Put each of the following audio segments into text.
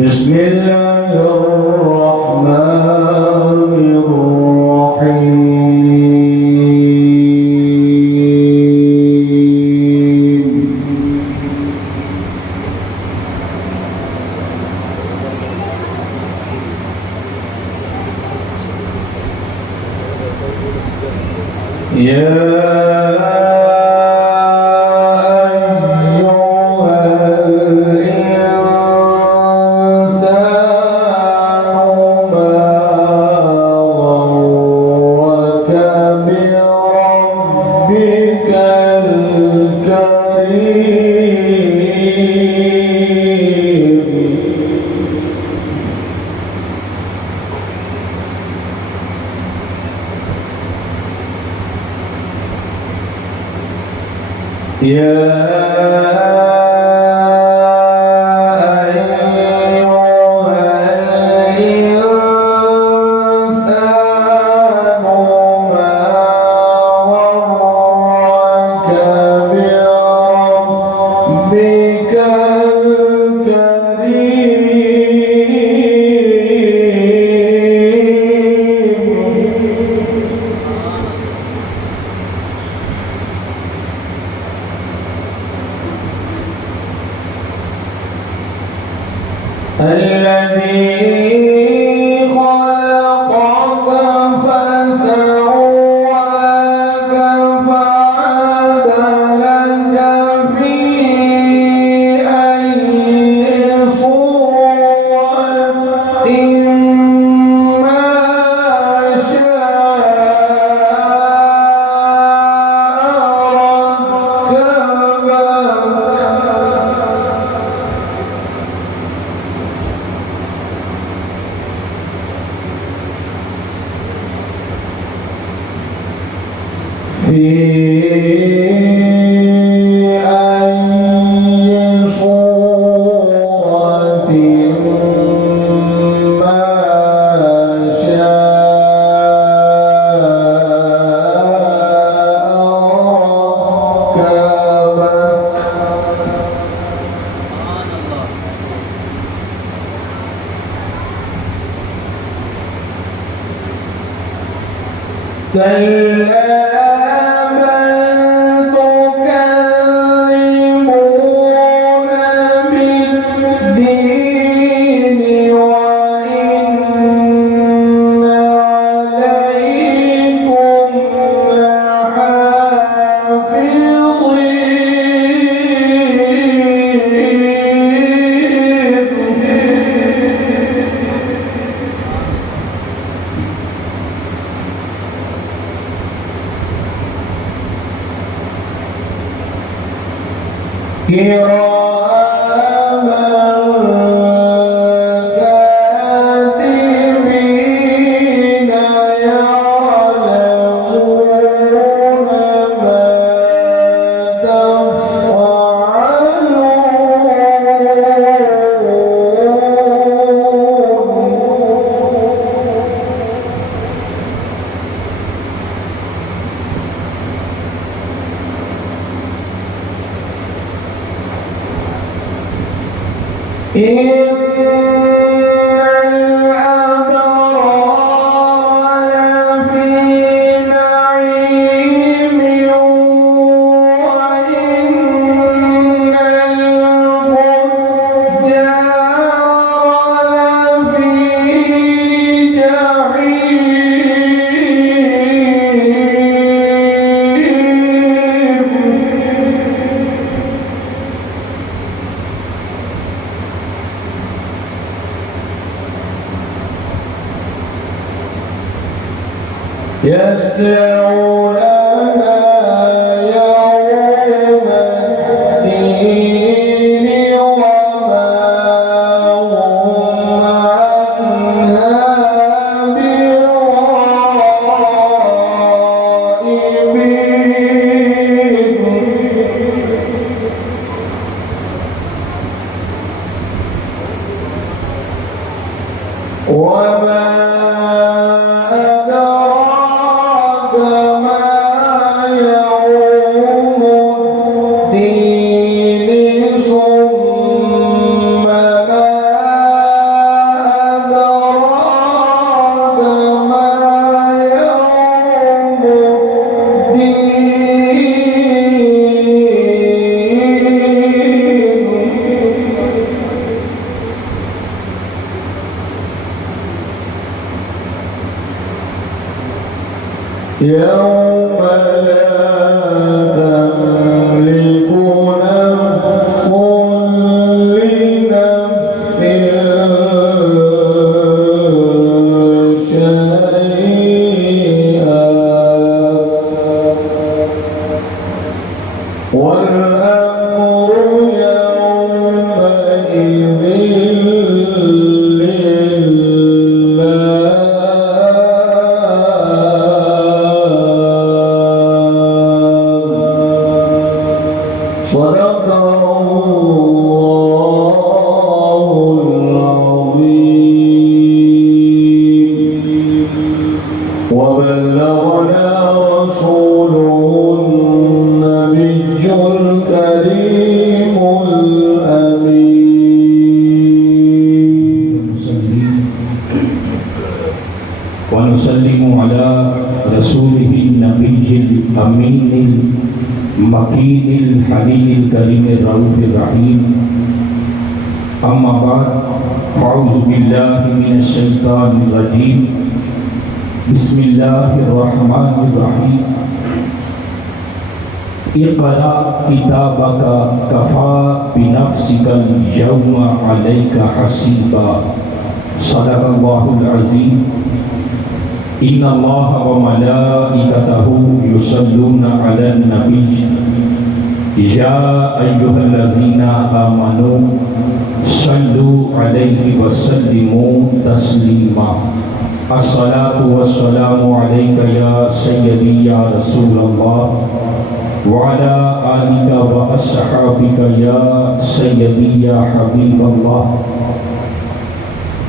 بسم الله الرحمن الرحيم يا الذي خلقك فسواك فعدلك في أي صورة ما شاء ركبك في أي صورة ما شاء ركبك كلا كراما كاتبين يعلمون ما يسعونها يوم الدين وما هم عنها بغائبين وما الدين ثم ما يوم لا تملك نفس لنفس شيئا والأمر يومئذ صدق الله العظيم وبلغنا رسوله النبي الكريم الأمين ونسلم على رسوله النبي الأمين المكين الحليم الكريم الرؤوف الرحيم أما بعد أعوذ بالله من الشيطان الرجيم بسم الله الرحمن الرحيم اقرأ كتابك كفى بنفسك اليوم عليك حسيبا صدق الله العظيم إن الله وملائكته يصلون على النبي يا أيها الذين آمنوا صلوا عليه وسلموا تسليما الصلاة والسلام عليك يا سيدي يا رسول الله وعلى آلك وأصحابك يا سيدي يا حبيب الله.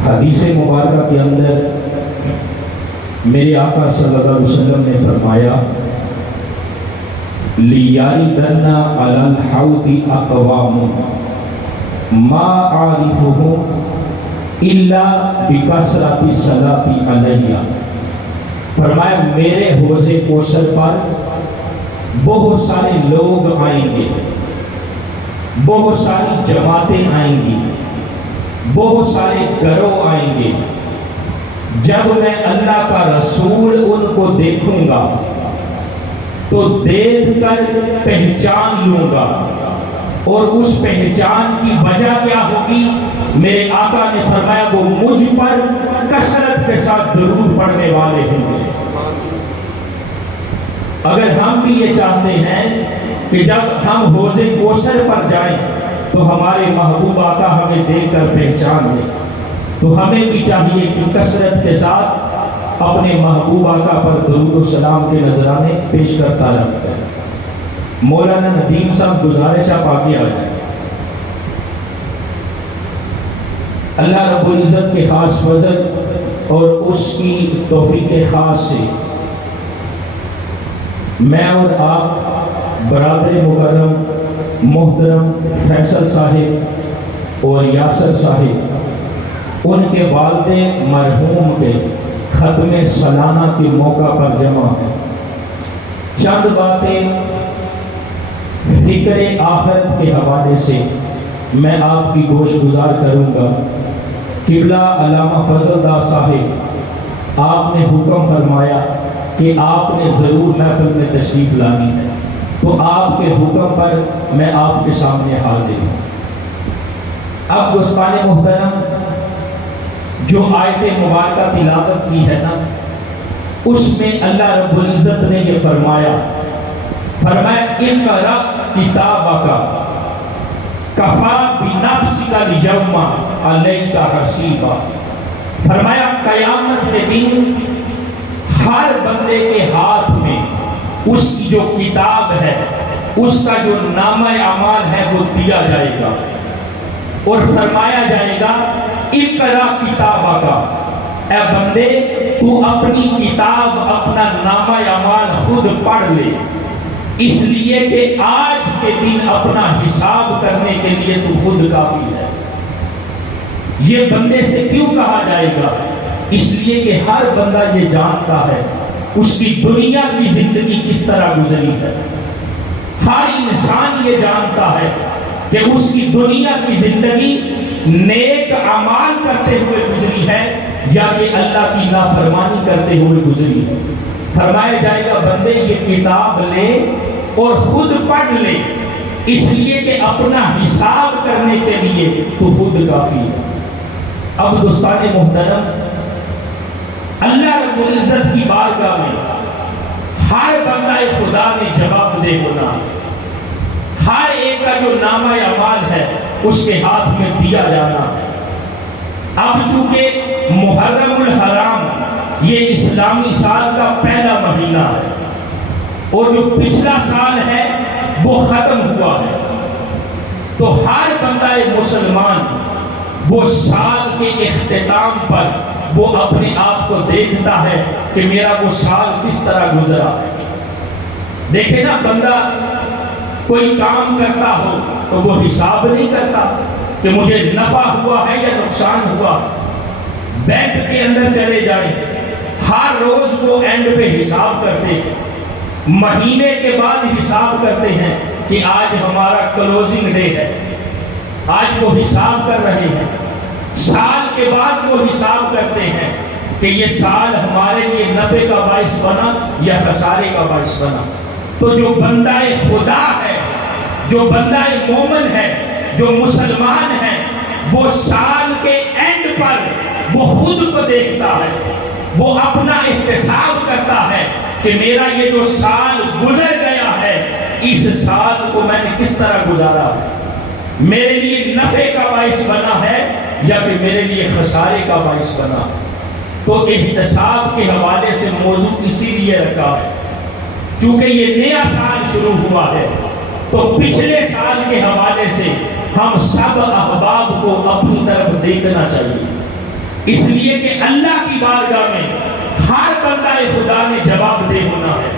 حدیث مبارکہ کے اندر میرے آقا صلی اللہ علیہ وسلم نے فرمایا لِيَرِدَنَّ عَلَى الْحَوْضِ أَقْوَامٌ مَا عَارِفُهُمْ إِلَّا بِكَثْرَةِ الصَّلَاةِ عَلَيَّ. فرمایا میرے حوض کوثر پر بہت سارے لوگ آئیں گے، بہت ساری جماعتیں آئیں گی، بہت سارے گروہ آئیں گے. جب میں اللہ کا رسول ان کو دیکھوں گا تو دیکھ کر پہچان لوں گا، اور اس پہچان کی وجہ کیا ہوگی؟ میرے آقا نے فرمایا وہ مجھ پر کثرت کے ساتھ درود پڑھنے والے ہوں گے. اگر ہم بھی یہ چاہتے ہیں کہ جب ہم حوض کوثر پر جائیں تو ہمارے محبوب آقا ہمیں دیکھ کر پہچان لیں، تو ہمیں بھی چاہیے کہ کثرت کے ساتھ اپنے محبوب آقا پر درود و سلام کے نذرانے پیش کرتا رہتا ہے. مولانا ندیم صاحب گزارش آپ آگے آ جائیں. اللہ رب العزت کے خاص فضل اور اس کی توفیق خاص سے میں اور آپ برادر مکرم محترم فیصل صاحب اور یاسر صاحب ان کے والد مرحوم کے ختم سالانہ کے موقع پر جمع ہے. چند باتیں فکر آخرت کے حوالے سے میں آپ کی گوش گزار کروں گا. قبلہ علامہ فضل دار صاحب آپ نے حکم فرمایا کہ آپ نے ضرور محفل میں تشریف لانی ہے، تو آپ کے حکم پر میں آپ کے سامنے حاضر ہوں. اب دوستان محترم جو آیت مبارکہ تلاوت کی ہے نا، اس میں اللہ رب العزت نے یہ فرمایا اقرأ کتابک کفیٰ بنفسک اليوم علیک حسیبا. فرمایا قیامت کے دن ہر بندے کے ہاتھ میں اس کی جو کتاب ہے، اس کا جو نامہ اعمال ہے وہ دیا جائے گا، اور فرمایا جائے گا اقرأ کتابک، اے بندے تو اپنی کتاب اپنا نامہ اعمال خود پڑھ لے، اس لیے کہ آج کے دن اپنا حساب کرنے کے لیے تو خود کافی ہے. یہ بندے سے کیوں کہا جائے گا؟ اس لیے کہ ہر بندہ یہ جانتا ہے اس کی دنیا کی زندگی کس طرح گزری ہے. ہر انسان یہ جانتا ہے کہ اس کی دنیا کی زندگی نیک اعمال کرتے ہوئے گزری ہے یا کہ اللہ کی نافرمانی کرتے ہوئے گزری ہے. فرمایا جائے گا بندے یہ کتاب لے اور خود پڑھ لے، اس لیے کہ اپنا حساب کرنے کے لیے تو خود کافی ہے۔ اب دوستان محترم، اللہ رب العزت کی بارگاہ میں ہر بندہ خدا نے جواب دے ہونا، ہر ایک کا جو نامہ اعمال ہے اس کے ہاتھ میں دیا جانا۔ اب چونکہ محرم الحرام یہ اسلامی سال کا پہلا مہینہ ہے اور جو پچھلا سال ہے وہ ختم ہوا ہے، تو ہر بندہ مسلمان وہ سال کے اختتام پر وہ اپنے آپ کو دیکھتا ہے کہ میرا وہ سال کس طرح گزرا ہے۔ دیکھیں نا، بندہ کوئی کام کرتا ہو تو وہ حساب نہیں کرتا کہ مجھے نفع ہوا ہے یا نقصان ہوا۔ بینک کے اندر چلے جائیں، ہر روز وہ اینڈ پہ حساب کرتے ہیں، مہینے کے بعد حساب کرتے ہیں کہ آج ہمارا کلوزنگ ڈے ہے، آج وہ حساب کر رہے ہیں۔ سال کے بعد وہ حساب کرتے ہیں کہ یہ سال ہمارے لیے نفع کا باعث بنا یا خسارے کا باعث بنا۔ تو جو بندہ خدا ہے، جو بندہ مومن ہے، جو مسلمان ہے، وہ سال کے اینڈ پر وہ خود کو دیکھتا ہے، وہ اپنا احتساب کرتا ہے کہ میرا یہ جو سال گزر گیا ہے، اس سال کو میں نے کس طرح گزارا ہے، میرے لیے نفع کا باعث بنا ہے یا کہ میرے لیے خسارے کا باعث بنا۔ تو احتساب کے حوالے سے موضوع اسی لیے رکھا ہے چونکہ یہ نیا سال شروع ہوا ہے، تو پچھلے سال کے حوالے سے ہم سب احباب کو اپنی طرف دیکھنا چاہیے، اس لیے کہ اللہ کی بارگاہ میں ہر بندہ خدا نے جواب دے ہونا ہے،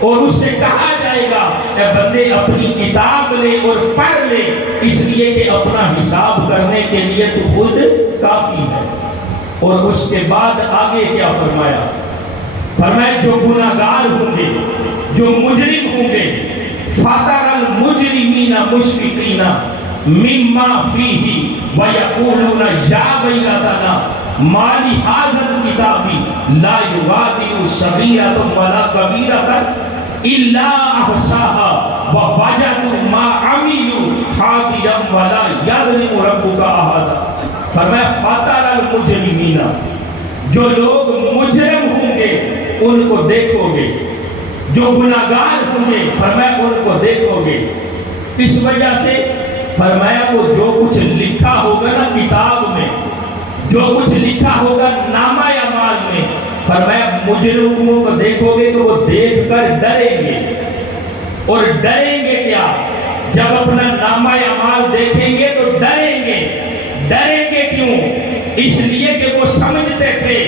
اور اس سے کہا جائے گا کہ بندے اپنی کتاب لے اور پڑھ لے، اس لیے کہ اپنا حساب کرنے کے لیے تو خود کافی ہے۔ اور اس کے بعد آگے کیا فرمایا؟ فرمایا جو گناہگار ہوں گے، جو مجرم ہوں گے، فَتَرَ الْمُجْرِمِينَ مُشْفِقِينَ مِمَّا فِيهِ وَيَقُولُونَ يَا وَيْلَتَنَا مَا لِهَٰذَا الْكِتَابِ لَا يُغَادِرُ صَغِيرَةً وَلَا كَبِيرَةً إِلَّا أَحْصَاهَا وَوَجَدُوا مَا عَمِلُوا حَاضِرًا وَلَا يَظْلِمُ رَبُّكَ أَحَدًا۔ فرمایا فَتَرَ الْمُجْرِمِينَ، جو لوگ مجرم ہوں گے ان کو دیکھو گے، جو گناہگار ہوں گے فرمایا ان کو دیکھو گے، اس وجہ سے فرمایا وہ جو کچھ لکھا ہوگا نا کتاب میں، جو کچھ لکھا ہوگا نامہ اعمال میں، فرمایا مجرموں کو دیکھو گے تو وہ دیکھ کر ڈریں گے۔ اور ڈریں گے کیا؟ جب اپنا نامہ اعمال دیکھیں گے تو ڈریں گے۔ ڈریں گے کیوں؟ اس لیے کہ وہ سمجھتے تھے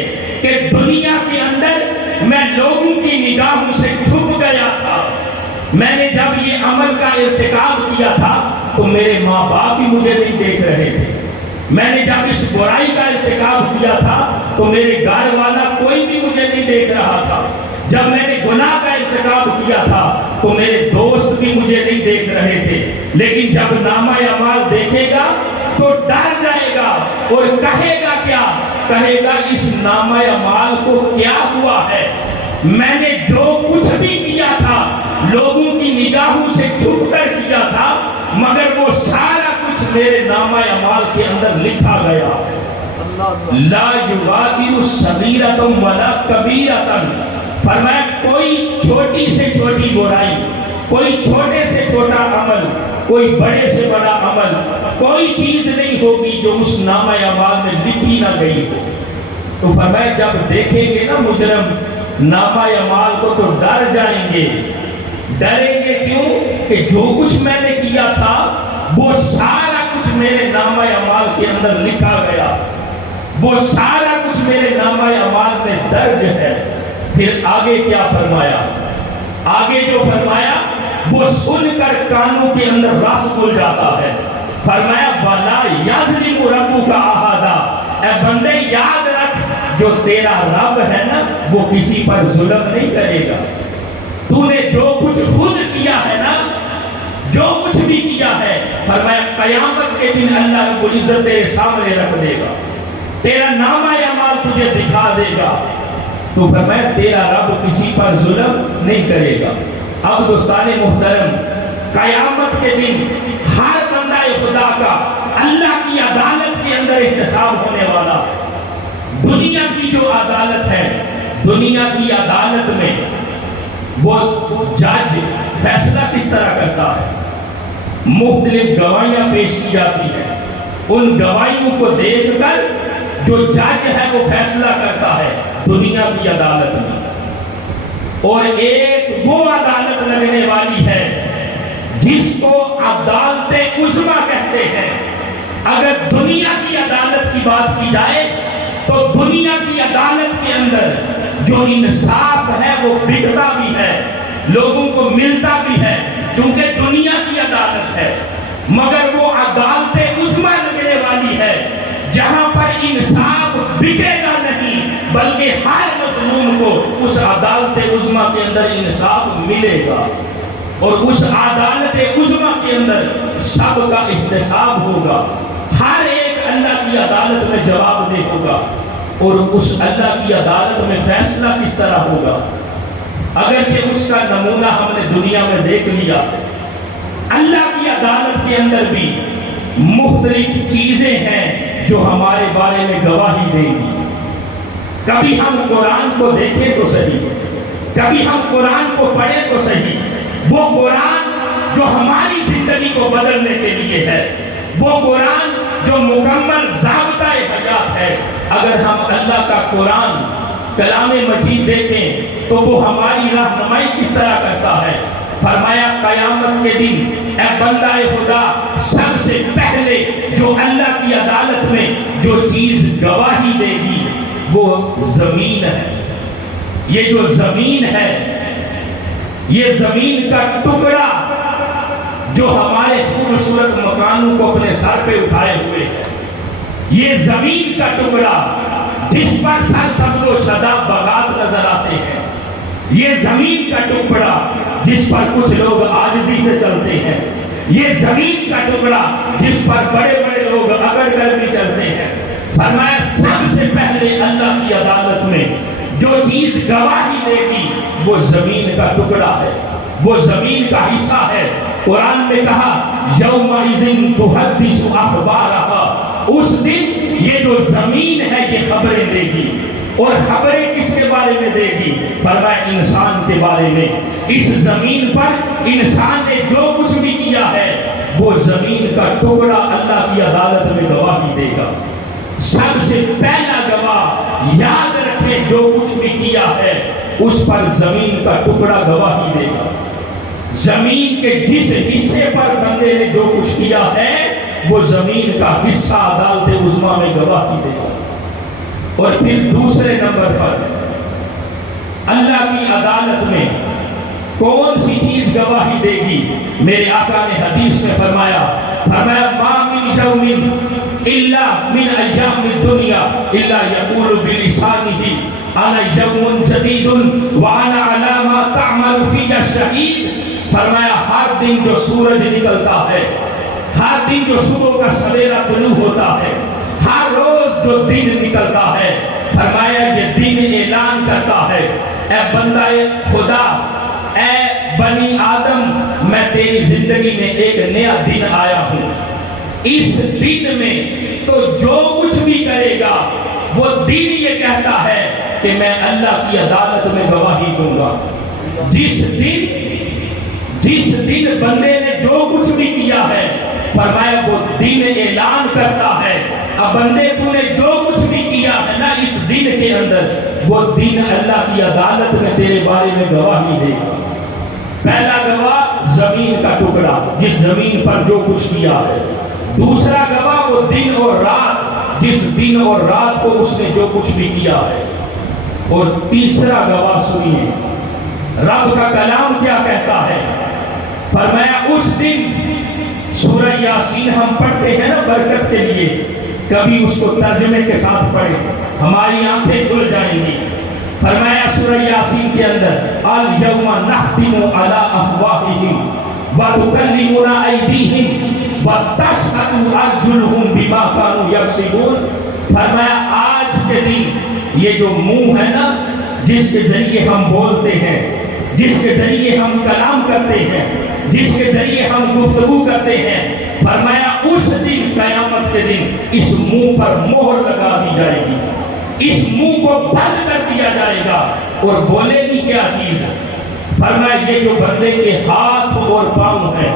کہ دنیا کے اندر میں لوگوں کی نگاہوں سے چھپ گیا تھا، میں نے جب یہ عمل کا ارتکاب کیا تھا تو میرے ماں باپ بھی مجھے نہیں دیکھ رہے تھے، میں نے جب اس برائی کا ارتکاب کیا تھا تو میرے گھر والا کوئی بھی مجھے نہیں دیکھ رہا تھا، جب میں نے گناہ کا ارتکاب کیا تھا تو میرے دوست بھی مجھے نہیں دیکھ رہے تھے۔ لیکن جب نامہ اعمال دیکھے گا تو ڈر جائے گا اور کہے گا کیا؟ کہے گا اس نامہ اعمال کو کیا ہوا ہے، میں نے جو کچھ بھی کیا تھا لوگوں کی نگاہوں سے چھپ کر کیا تھا، مگر وہ سارا کچھ میرے نامہ اعمال کے اندر لکھا گیا ہے۔ لا یغادر صغیرۃ ولا کبیرۃ، فرمایا کوئی چھوٹی سے چھوٹی برائی، کوئی چھوٹے سے چھوٹا عمل، کوئی بڑے سے بڑا عمل، کوئی چیز نہیں ہوگی جو اس نامہ اعمال میں لکھی نہ گئی ہو۔ تو فرمایا جب دیکھیں گے نا مجرم نامہ اعمال کو تو ڈر جائیں گے۔ ڈریں گے کیوں؟ کہ جو کچھ میں نے کیا تھا وہ سارا کچھ میرے نامہ اعمال کے اندر لکھا گیا، وہ سارا کچھ میرے نامہ اعمال میں درج ہے۔ پھر آگے کیا فرمایا؟ آگے جو فرمایا وہ سن کر کانوں کے اندر رس گل جاتا ہے۔ فرمایا وَلَا يَظْلِمُ رَبُّكَ أَحَدًا، اے بندے یاد رکھ جو تیرا رب ہے نا وہ کسی پر ظلم نہیں کرے گا۔ تو نے جو کچھ خود کیا ہے نا، جو کچھ بھی کیا ہے، فرمایا قیامت کے دن اللہ رب العزت تیرے سامنے رکھ دے گا، تیرا نامہ اعمال تجھے دکھا دے گا۔ تو فرمایا تیرا رب کسی پر ظلم نہیں کرے گا۔ اب دوستان محترم، قیامت کے دن ہر بندہ خدا کا اللہ کی عدالت کے اندر احتساب ہونے والا ہے۔ دنیا کی جو عدالت ہے، دنیا کی عدالت میں وہ جج فیصلہ کس طرح کرتا ہے؟ مختلف گواہیاں پیش کی جاتی ہیں، ان گواہیوں کو دیکھ کر جو جج ہے وہ فیصلہ کرتا ہے دنیا کی عدالت میں۔ اور ایک وہ عدالت لگنے والی ہے جس کو عدالت عظمیٰ کہتے ہیں۔ اگر دنیا کی عدالت کی بات کی جائے تو دنیا کی عدالت کے اندر جو انصاف ہے وہ بکتا بھی ہے، لوگوں کو ملتا بھی ہے، چونکہ دنیا کی عدالت ہے۔ مگر وہ عدالت عظمیٰ لگنے والی ہے جہاں پر انصاف بکے گا نہیں، بلکہ ہر مظلوم کو اس عدالت عظمیٰ کے اندر انصاف ملے گا، اور اس عدالت عظمیٰ کے اندر سب کا احتساب ہوگا۔ ہر ایک اللہ کی عدالت میں جواب دہ ہوگا، اور اس اللہ کی عدالت میں فیصلہ کس طرح ہوگا؟ اگرچہ اس کا نمونہ ہم نے دنیا میں دیکھ لیا، اللہ کی عدالت کے اندر بھی مختلف چیزیں ہیں جو ہمارے بارے میں گواہی دیں گی۔ کبھی ہم قرآن کو دیکھیں تو صحیح، کبھی ہم قرآن کو پڑھیں تو صحیح، وہ قرآن جو ہماری زندگی کو بدلنے کے لیے ہے، وہ قرآن جو مکمل ضابطہ حیات ہے۔ اگر ہم اللہ کا قرآن کلام مجید دیکھیں تو وہ ہماری رہنمائی کس طرح کرتا ہے۔ فرمایا قیامت کے دن اے بندہ خدا، سب سے پہلے جو اللہ کی عدالت میں جو چیز گواہی دے گی وہ زمین ہے۔ یہ جو زمین ہے، یہ زمین کا ٹکڑا جو ہمارے خوبصورت مکانوں کو اپنے سر پہ اٹھائے ہوئے ہے، یہ زمین کا ٹکڑا جس پر سرسبز و شاداب باغات نظر آتے ہیں، یہ زمین کا ٹکڑا جس پر کچھ لوگ عاجزی سے چلتے ہیں، یہ زمین کا ٹکڑا جس پر بڑے بڑے لوگ اگڑ کر بھی چلتے ہیں۔ فرمایا سب سے پہلے اللہ کی عدالت میں جو چیز گواہی دے گی وہ زمین کا ٹکڑا ہے، وہ زمین کا حصہ ہے۔ قرآن میں کہا یومئذ تحدث اخبارہا، اس دن یہ جو زمین ہے یہ خبریں دے گی، اور خبریں کس کے بارے میں دے گی؟ فرمایا انسان کے بارے میں۔ اس زمین پر انسان نے جو کچھ بھی کیا ہے وہ زمین کا ٹکڑا اللہ کی عدالت میں گواہی دے گا۔ سب سے پہلا گواہ یاد رکھے جو کچھ بھی کیا ہے اس پر زمین کا ٹکڑا گواہی دے گا۔ زمین کے جس حصے پر بندے نے جو کچھ کیا ہے وہ زمین کا حصہ عدالت عظمیٰ میں گواہی دے گا۔ اور پھر دوسرے نمبر پر اللہ کی عدالت میں کون سی چیز گواہی دے گی؟ میرے آقا نے حدیث میں فرمایا ما من یوم الا من ایام الدنیا الا یقول بلسانہ انا یوم جدید وانا علی ما تعمل فی شہید۔ فرمایا ہر دن جو سورج نکلتا ہے، ہر دن جو صبح کا سویرا طلوع ہوتا ہے، ہر روز جو دن نکلتا ہے، فرمایا یہ دن اعلان کرتا ہے اے بندہ خدا، اے بنی آدم، میں تیری زندگی میں ایک نیا دن آیا ہوں۔ اس دن میں تو جو کچھ بھی کرے گا وہ دن یہ کہتا ہے کہ میں اللہ کی عدالت میں گواہی دوں گا۔ جس دن بندے نے جو کچھ بھی کیا ہے، فرمایا وہ دن اعلان کرتا ہے اب بندے تو نے جو کچھ بھی کیا ہے نا اس دن کے اندر، وہ دن اللہ کی عدالت میں تیرے بارے میں گواہی دے گا۔ پہلا گواہ زمین کا ٹکڑا جس زمین پر جو کچھ کیا ہے، دوسرا گواہ وہ دن اور رات جس دن اور رات کو اس نے جو کچھ بھی کیا ہے، اور تیسرا گواہ سنیے رب کا کلام کیا کہتا ہے۔ فرمایا اس دن سورہ یاسین ہم پڑھتے ہیں نا برکت کے لیے، کبھی اس کو ترجمے کے ساتھ پڑھیں ہماری آنکھیں کھل جائیں گی۔ فرمایا سورہ یاسین کے اندر الیوم نختم علی افواہہم وتکلمنا ایدیہم وتشہد ارجلہم بما کانوا یکسبون۔ فرمایا آج کے دن یہ جو منہ ہے نا جس کے ذریعے ہم بولتے ہیں، جس کے ذریعے ہم کلام کرتے ہیں، جس کے ذریعے ہم گفتگو کرتے ہیں، فرمایا اس دن قیامت کے دن اس منہ پر مہر لگا دی جائے گی، اس منہ کو بند کر دیا جائے گا، اور بولے گی کیا چیز؟ فرمایا یہ جو بندے کے ہاتھ اور پاؤں ہیں،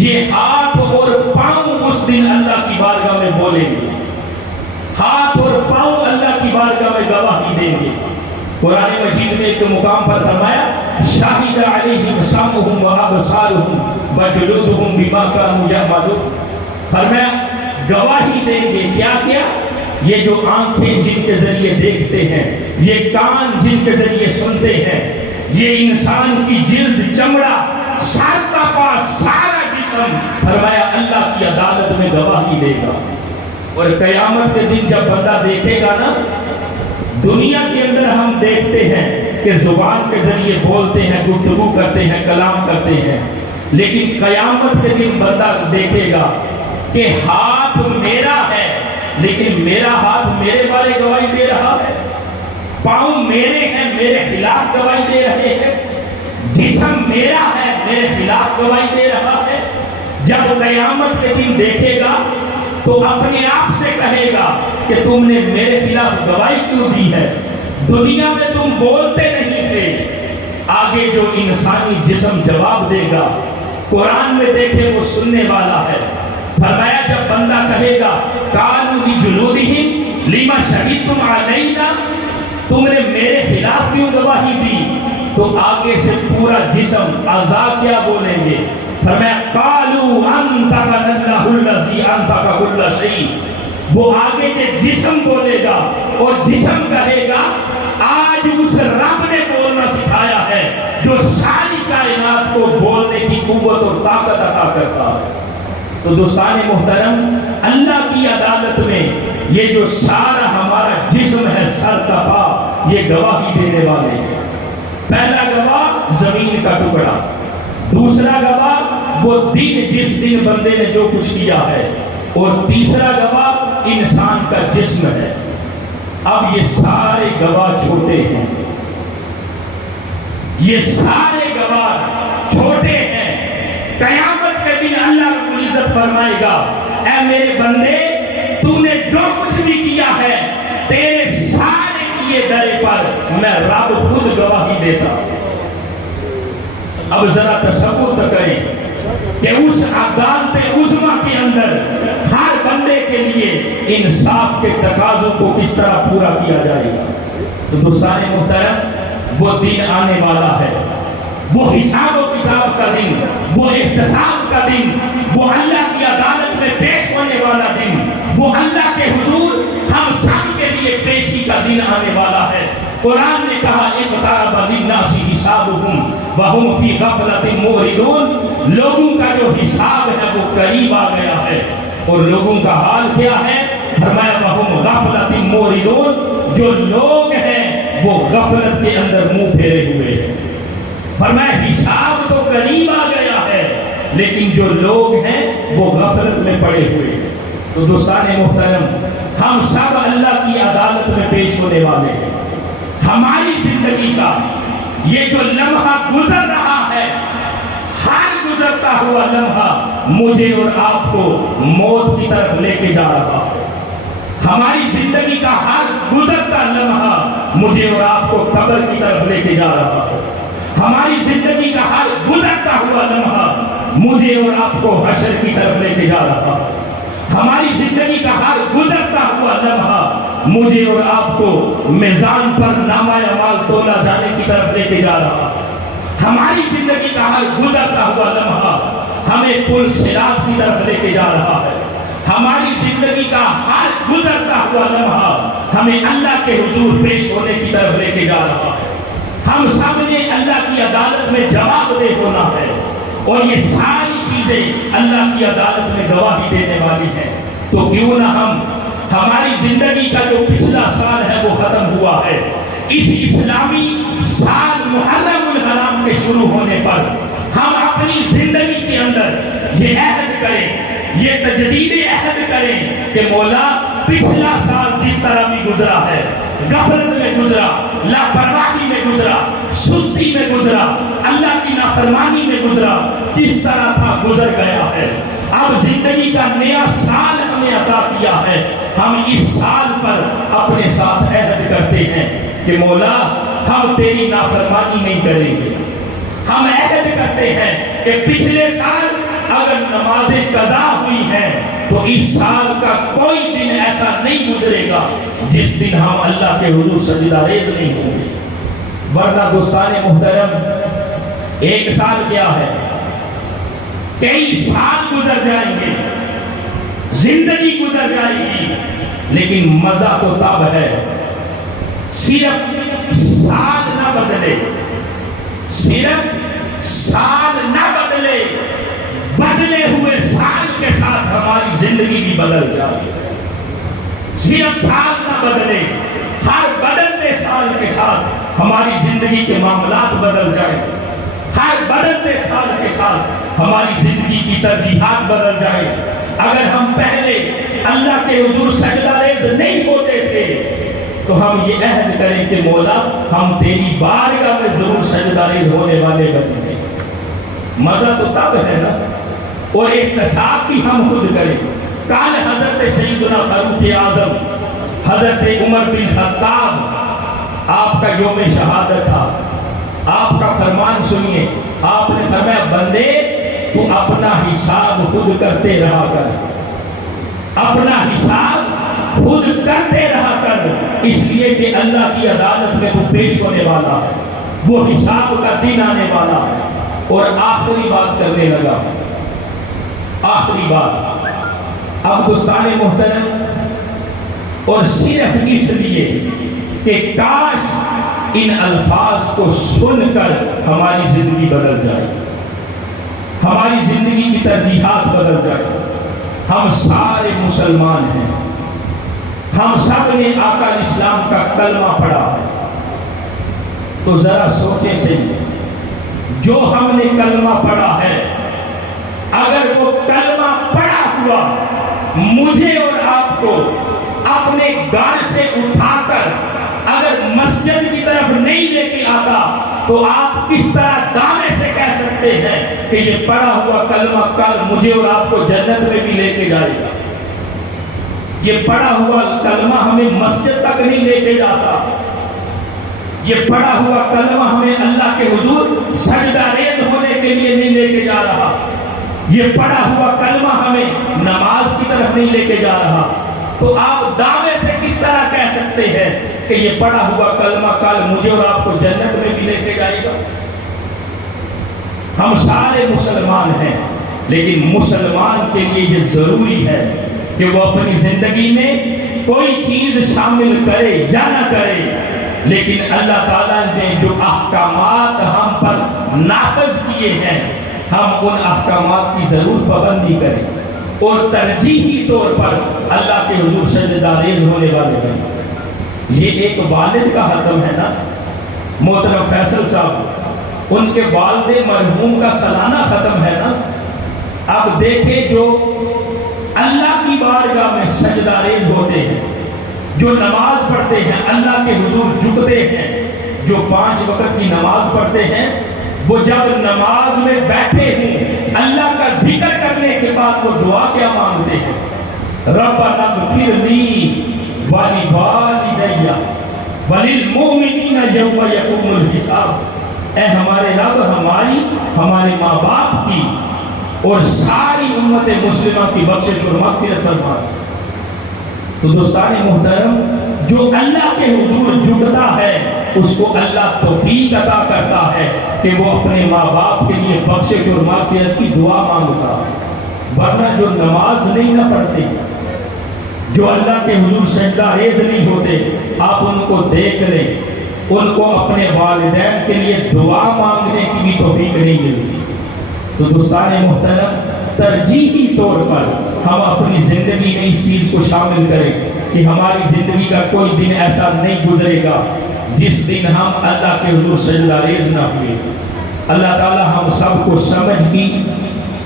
یہ ہاتھ اور پاؤں اس دن اللہ کی بارگاہ میں بولیں گے، ہاتھ اور پاؤں اللہ کی بارگاہ میں گواہی دیں گے۔ قرآن مجید میں ایک مقام پر فرمایا شاہد علیہم سمعہم وابصارہم وجلودہم بما کانوا یعملون، فرمایا گواہی دیں گے کیا کیا؟ یہ جو آنکھیں جن کے ذریعے دیکھتے ہیں، یہ کان جن کے ذریعے سنتے ہیں، یہ انسان کی جلد، چمڑا، سر کا پا سارا جسم، فرمایا اللہ کی عدالت میں گواہی دے گا۔ اور قیامت کے دن جب بندہ دیکھے گا نا، دنیا کے اندر ہم دیکھتے ہیں کہ زبان کے ذریعے بولتے ہیں، گفتگو کرتے ہیں، کلام کرتے ہیں، لیکن قیامت کے دن بندہ دیکھے گا کہ ہاتھ میرا ہے لیکن میرا ہاتھ میرے بارے گواہی دے رہا ہے، پاؤں میرے ہیں میرے خلاف گواہی دے رہے ہیں، جسم میرا ہے میرے خلاف گواہی دے رہا ہے۔ جب قیامت کے دن دیکھے گا تو اپنے آپ سے کہے گا کہ تم نے میرے خلاف گواہی کیوں دی ہے؟ دنیا میں تم بولتے نہیں تھے۔ آگے جو انسانی جسم جواب دے گا، قرآن میں دیکھے وہ سننے والا ہے۔ فرمایا جب بندہ کہے گا قالوا لجلودہم لما شہدتم علینا، تم نے میرے خلاف کیوں گواہی دی؟ تو آگے سے پورا جسم، اعضاء کیا بولیں گے؟ فرمایا قالوا انطقنا اللہ الذی انطق کل شیء، وہ آگے کے جسم بولے گا اور جسم کہے گا آج اس رب نے بولنا سکھایا ہے جو ساری کائنات کو بولنے کی قوت اور طاقت عطا کرتا ہے۔ تو دوستان محترم، اللہ کی عدالت میں یہ جو سارا ہمارا جسم ہے، سر کا پا، یہ گواہی دینے والے ہیں۔ پہلا گواہ زمین کا ٹکڑا، دوسرا گواہ وہ دن جس دن بندے نے جو کچھ کیا ہے، اور تیسرا گواہ انسان کا جسم ہے۔ اب یہ سارے گواہ چھوٹے ہیں، یہ سارے گواہ چھوٹے ہیں۔ قیامت کے دن اللہ رب العزت فرمائے گا اے میرے بندے، تو نے جو کچھ بھی کیا ہے تیرے سارے کیے درے پر میں رب خود گواہی دیتا۔ اب ذرا تصور تو کریں کہ اس عدالت عظمیٰ کے اندر ہر بندے کے لیے انصاف کے تقاضوں کو کس طرح پورا کیا جائے گا۔ تو دوستان محترم، وہ دن آنے والا ہے، وہ حساب و کتاب کا دن، وہ احتساب کا دن، وہ اللہ کی عدالت میں پیش ہونے والا دن، وہ اللہ کے حضور ہم سب کے لیے پیشی کا دن آنے والا ہے۔ قرآن نے کہا اقترب للناس حسابهم وهم في غفلة معرضون، لوگوں کا جو حساب ہے وہ قریب آ گیا ہے، اور لوگوں کا حال کیا ہے؟ فرمایا وهم غفلة معرضون، جو لوگ ہیں وہ غفلت کے اندر منہ پھیرے ہوئے ہیں۔ فرمایا حساب تو قریب آ گیا ہے لیکن جو لوگ ہیں وہ غفلت میں پڑے ہوئے ہیں۔ تو دوستان محترم، ہم سب اللہ کی عدالت میں پیش ہونے والے ہیں۔ ہماری زندگی کا یہ جو لمحہ گزر رہا ہے، ہر گزرتا ہوا لمحہ مجھے اور آپ کو موت کی طرف لے کے جا رہا ہے۔ ہماری زندگی کا ہر گزرتا لمحہ مجھے اور آپ کو قبر کی طرف لے کے جا رہا ہے۔ ہماری زندگی کا ہر گزرتا ہوا لمحہ مجھے اور آپ کو حشر کی طرف لے کے جا رہا ہے۔ ہماری زندگی کا ہر گزرتا ہوا لمحہ مجھے اور آپ کو میزان پر نامہ اعمال تولا جانے کی طرف لے کے جا رہا ہے۔ ہماری زندگی کا ہر گزرتا ہوا لمحہ ہمیں پل صراط کی طرف لے کے جا رہا ہے۔ ہماری زندگی کا ہر گزرتا ہوا لمحہ ہمیں اللہ کے حضور پیش ہونے کی طرف لے کے جا رہا ہے۔ ہم سب نے اللہ کی عدالت میں جواب دہ ہونا ہے، اور یہ ساری چیزیں اللہ کی عدالت میں گواہی دینے والی ہیں۔ تو کیوں نہ ہم ہماری زندگی کا جو پچھلا سال ہے وہ ختم ہوا ہے، اس اسلامی سال محرم الحرام کے شروع ہونے پر ہم اپنی زندگی کے اندر یہ عہد کریں، یہ تجدید عہد کریں کہ مولا پچھلا سال جس طرح بھی گزرا ہے، غفلت میں گزرا، لاپرواہی میں گزرا، سستی میں گزرا، اللہ کی نافرمانی میں گزرا، جس طرح تھا گزر گیا ہے۔ اب زندگی کا نیا سال ہمیں عطا کیا ہے، ہم اس سال پر اپنے ساتھ عہد کرتے ہیں کہ مولا ہم تیری نافرمانی نہیں کریں گے۔ ہم عہد کرتے ہیں کہ پچھلے سال اگر نمازیں قضا ہوئی ہیں تو اس سال کا کوئی دن ایسا نہیں گزرے گا جس دن ہم اللہ کے حضور سجدہ ریز نہیں ہوں گے۔ ورنہ دوستان محترم، ایک سال کیا ہے، کئی سال گزر جائیں گے، زندگی گزر جائے گی، لیکن مزہ تو تب ہے صرف سال نہ بدلے، صرف سال نہ بدلے، بدلے ہوئے سال کے ساتھ ہماری زندگی بھی بدل جائے۔ صرف سال نہ بدلے، ہر بدلتے سال کے ساتھ ہماری زندگی کے معاملات بدل جائیں، ہر بدلتے سال کے ساتھ ہماری زندگی کی ترجیحات بدل جائیں۔ اگر ہم پہلے اللہ کے حضور سجدہ ریز نہیں ہوتے تھے تو ہم یہ عہد کریں کہ مولا ہم تیری بارگاہ میں ضرور سجدہ ریز ہونے والے بنیں گے۔ مزہ تو تب ہے نا، اور احتساب بھی ہم خود کریں۔ کل حضرت سیدنا فاروق اعظم حضرت عمر بن خطاب، آپ کا یوم شہادت تھا، آپ کا فرمان سنیے، آپ نے فرمایا بندے تو اپنا حساب خود کرتے رہا کر، اپنا حساب خود کرتے رہا کر، اس لیے کہ اللہ کی عدالت میں وہ پیش ہونے والا ہے، وہ حساب کا دن آنے والا ہے۔ اور آخری بات کرنے لگا، آخری بات اب دوستان محترم، اور صرف اس لیے کہ کاش ان الفاظ کو سن کر ہماری زندگی بدل جائے، ہماری زندگی کی ترجیحات بدل جائے۔ ہم سارے مسلمان ہیں، ہم سب نے آقا اسلام کا کلمہ پڑھا ہے، تو ذرا سوچیں سے جو ہم نے کلمہ پڑھا ہے، اگر وہ کلمہ پڑھا ہوا مجھے اور آپ کو اپنے گھر سے اٹھا کر اگر مسجد کی طرف نہیں لے کے آتا تو آپ کس طرح دعوے سے کہہ سکتے ہیں کہ یہ پڑھا ہوا کلمہ کل مجھے اور آپ کو جنت میں بھی لے کے جائے گا؟ یہ پڑھا ہوا کلمہ ہمیں مسجد تک نہیں لے کے جاتا، یہ پڑھا ہوا کلمہ ہمیں اللہ کے حضور سجدہ ریز ہونے کے لیے نہیں لے کے جا رہا، یہ پڑھا ہوا کلمہ ہمیں نماز کی طرف نہیں لے کے جا رہا۔ تو آپ دعوے سے کس طرح کہہ سکتے ہیں کہ یہ پڑھا ہوا کلمہ کل مجھے اور آپ کو جنت میں بھی لے کے جائے گا؟ ہم سارے مسلمان ہیں، لیکن مسلمان کے لیے یہ ضروری ہے کہ وہ اپنی زندگی میں کوئی چیز شامل کرے یا نہ کرے، لیکن اللہ تعالیٰ نے جو احکامات ہم پر نافذ کیے ہیں ہم ان احکامات کی ضرور پابندی کریں، اور ترجیحی طور پر اللہ کے حضور سجدہ ریز ہونے والے ہیں۔ یہ ایک والد کا حکم ہے نا، محترم فیصل صاحب، ان کے والد مرحوم کا سالانہ ختم ہے نا۔ اب دیکھیں جو اللہ کی بارگاہ میں سجدہ ریز ہوتے ہیں، جو نماز پڑھتے ہیں، اللہ کے حضور جھکتے ہیں، جو 5 وقت کی نماز پڑھتے ہیں، وہ جب نماز میں بیٹھے ہوں اللہ کا ذکر کرنے کے بعد وہ دعا کیا مانگتے ہیں؟ ربنا اغفر لی ولوالدی وللمؤمنین یوم یقوم الحساب۔ اے ہمارے رب، ہمارے ماں باپ کی اور ساری امت مسلمہ کی بخشش اور مغفرت فرما۔ تو دوستان محترم، جو اللہ کے حضور جھکتا ہے اس کو اللہ توفیق عطا کرتا ہے کہ وہ اپنے ماں باپ کے لیے بخشش اور مغفرت کی دعا مانگتا ہے۔ ورنہ جو نماز نہیں نہ پڑھتے، جو اللہ کے حضور سجدہ ریز نہیں ہوتے، آپ ان کو دیکھ لیں، ان کو اپنے والدین کے لیے دعا مانگنے کی بھی توفیق نہیں ملتی۔ تو دوستان محترم، ترجیحی طور پر ہم اپنی زندگی میں اس چیز کو شامل کریں کہ ہماری زندگی کا کوئی دن ایسا نہیں گزرے گا جس دن ہم اللہ کے حضور سجدہ ریز نہ ہوئے۔ اللہ تعالی ہم سب کو سمجھ کی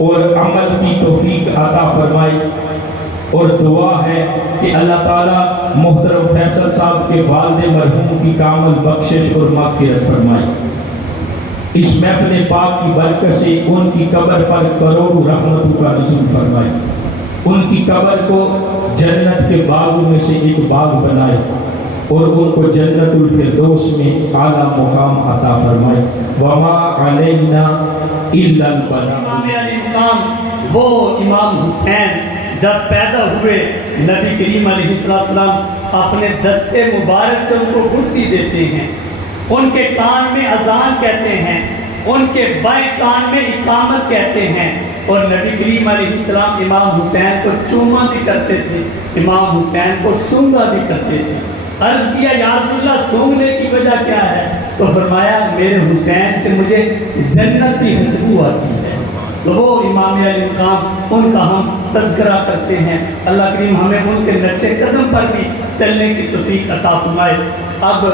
اور عمل کی توفیق عطا فرمائے۔ اور دعا ہے کہ اللہ تعالیٰ محترم فیصل صاحب کے والد مرحوم کی کامل بخشش اور مغفرت فرمائے۔ اس محفل پاک کی برکت سے ان کی قبر پر کروڑوں رحمتوں کا نزول فرمائے، ان کی قبر کو جنت کے باغوں میں سے ایک باغ بنائے اور ان کو جنت الفردوس میں اعلیٰ مقام عطا فرمائے۔ وما علینا الا البلاغ۔ امام علی مقام وہ امام حسین جب پیدا ہوئے، نبی کریم علیہ السلام اپنے دستے مبارک سے ان کو گھٹی دیتے ہیں، ان کے کان میں اذان کہتے ہیں، ان کے بائیں کان میں اقامت کہتے ہیں، اور نبی کریم علیہ السلام امام حسین کو چوما بھی کرتے تھے، امام حسین کو سونگا بھی کرتے تھے۔ عرض کیا یا رسول اللہ سونگنے کی وجہ کیا ہے؟ تو فرمایا میرے حسین سے مجھے جنت کی خوشبو آتی ہے۔ تو وہ امام علی مقام، ان کا ہم تذکرہ کرتے ہیں۔ اللہ کریم ہمیں ان کے نقش قدم پر بھی چلنے کی توفیق عطا فرمائے۔ اب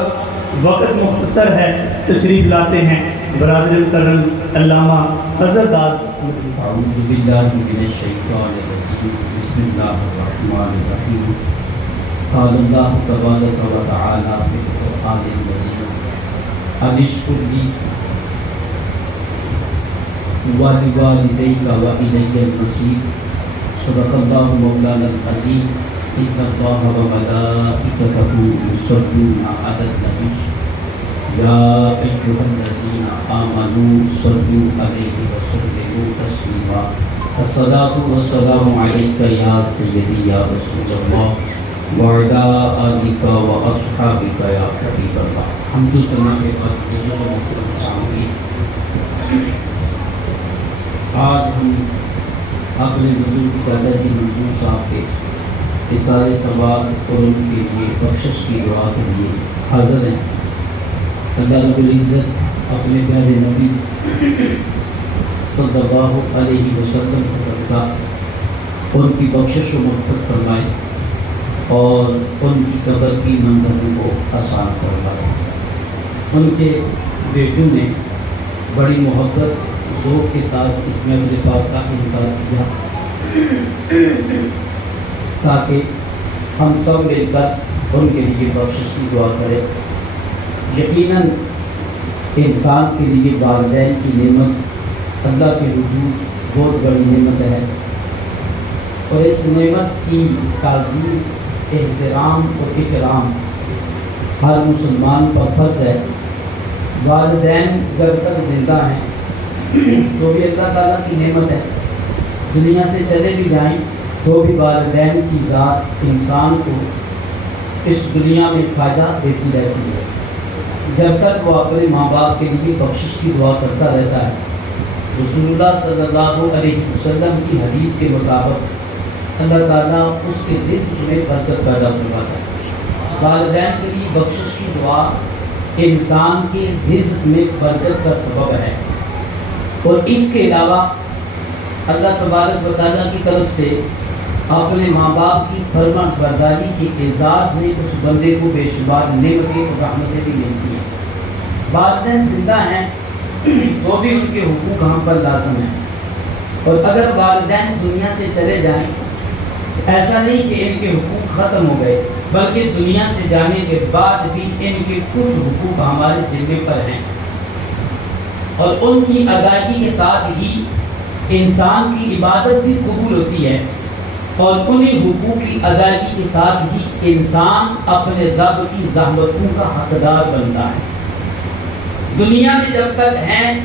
وقت مختصر ہے، تشریف لاتے ہیں برادر کرم علامہ فضل داد۔ اعوذ باللہ من الشیطان الرجیم، بسم اللہ الرحمن الرحیم۔ قال اللہ تبارک و تعالی فی القرآن المجید ان اشکر لی ولوالدیک والی المصیر۔ صدق اللہ مولانا العظیم۔ ان اللہ وملائکتہ یصلون علی النبی یا ایھا الذین آمنوا صلوا علیہ وسلموا تسلیما۔ الصلاۃ والسلام علیک یا سیدی یا رسول اللہ وعلی آلک واصحابک یا حبیب اللہ۔ حمد و ثنا کے بعد بزرگ محترم سامعین، آج ہم اپنے بزرگ چاچا جی منظور صاحب کے اظہار ثواب اور ان کے لیے بخشش کی دعا کے لیے حاضر ہیں۔ اللہ رب العزت اپنے پیارے نبی صلی اللہ علیہ وسلم کا صدقہ ان کی بخشش و مغفرت فرمائے اور ان کی قبر کی منزلوں کو آسان فرمائے۔ ان کے بیٹوں نے بڑی محبت ذوق کے ساتھ اس محفل پاک کا انعقاد کیا تاکہ ہم سب مل کر ان کے لیے بخشش کی دعا کریں۔ یقیناً انسان کے لیے والدین کی نعمت اللہ کے حضور بہت بڑی نعمت ہے، اور اس نعمت کی تعظیم، احترام اور اکرام ہر مسلمان پر فرض ہے۔ والدین جب تک زندہ ہیں تو بھی اللہ تعالیٰ کی نعمت ہے، دنیا سے چلے بھی جائیں تو بھی والدین کی ذات انسان کو اس دنیا میں فائدہ دیتی رہتی ہے جب تک وہ اپنے ماں باپ کے لیے بخشش کی دعا کرتا رہتا ہے۔ رسول اللہ صلی اللہ علیہ وسلم کی حدیث کے مطابق اللہ تعالیٰ اس کے رزق میں برکت پیدا فرماتا ہے۔ والدین کے لیے بخشش کی دعا انسان کے رزق میں برکت کا سبب ہے، اور اس کے علاوہ اللہ تبارک و تعالیٰ کی طرف سے اپنے ماں باپ کی فرمان برداری کے اعزاز میں اس بندے کو بے شمار نعمتیں اور رحمتیں بھی ملتی ہیں۔ والدین زندہ ہیں تو بھی ان کے حقوق ہم پر لازم ہیں، اور اگر والدین دنیا سے چلے جائیں ایسا نہیں کہ ان کے حقوق ختم ہو گئے، بلکہ دنیا سے جانے کے بعد بھی ان کے کچھ حقوق ہمارے ذمے پر ہیں، اور ان کی ادائیگی کے ساتھ ہی انسان کی عبادت بھی قبول ہوتی ہے، اور انہیں حقوق کی ادائیگی کے ساتھ ہی انسان اپنے رب کی رحمتوں کا حقدار بنتا ہے۔ دنیا میں جب تک ہیں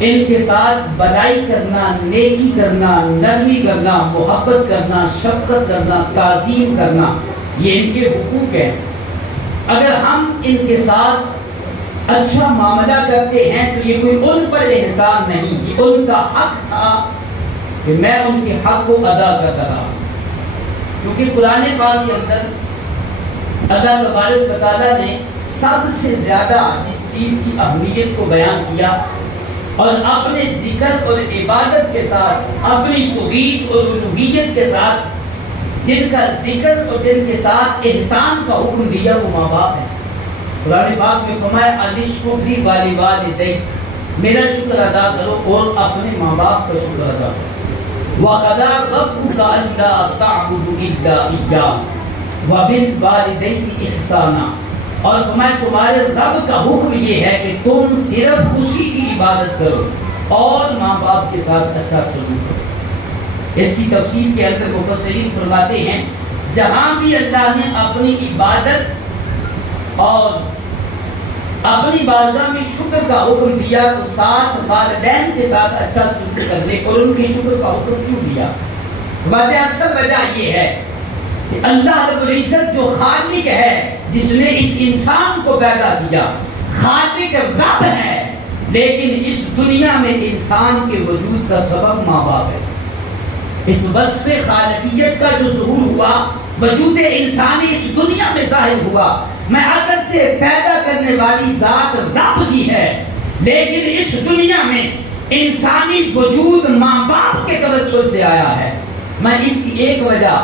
ان کے ساتھ بڑائی کرنا، نیکی کرنا، نرمی کرنا، محبت کرنا، شفقت کرنا، تعظیم کرنا، یہ ان کے حقوق ہیں۔ اگر ہم ان کے ساتھ اچھا معاملہ کرتے ہیں تو یہ کوئی ان پر احسان نہیں، یہ ان کا حق تھا کہ میں ان کے حق کو ادا کرتا رہا، کیونکہ قرآن پاک کے اندر اللہ تبارک و تعالیٰ نے سب سے زیادہ جس چیز کی اہمیت کو بیان کیا اور اپنے ذکر اور عبادت کے ساتھ، اپنی توحید اور الوہیت کے ساتھ جن کا ذکر اور جن کے ساتھ احسان کا حکم دیا وہ ماں باپ ہیں۔ قرآن پاک میں فرمایا انشکر لی ولی والدیک، میرا شکر ادا کرو اور اپنے ماں باپ کا شکر ادا کرو۔ وَقَضَى رَبُّكَ أَلَّا تَعْبُدُوا إِلَّا إِيَّاهُ وَبِالْوَالِدَيْنِ إِحْسَانًا، اور فرمایا تمہارے رب کا حکم یہ ہے کہ تم صرف اسی کی عبادت کرو اور ماں باپ کے ساتھ اچھا سلوک کرو۔ اس کی تفصیل کے اندر مفسرین فرماتے ہیں جہاں بھی اللہ نے اپنی عبادت اور اپنی بارگاہ میں شکر کا حکم دیا تو ساتھ والدین کے ساتھ اچھا سلوک کرنے اور ان کے شکر کا حکم کیوں دیا؟ اصل وجہ یہ ہے کہ اللہ رب العزت جو خالق ہے، جس نے اس انسان کو پیدا کیا، خالق رب ہے، لیکن اس دنیا میں انسان کے وجود کا سبب ماں باپ ہے۔ اس وصف خالقیت کا جو ظہور ہوا، وجود انسانی اس دنیا میں ظاہر ہوا، میں عدد سے پیدا کرنے والی ذات رب ہی ہے، لیکن اس دنیا میں انسانی وجود ماں باپ کے توسط سے آیا ہے۔ میں اس کی ایک وجہ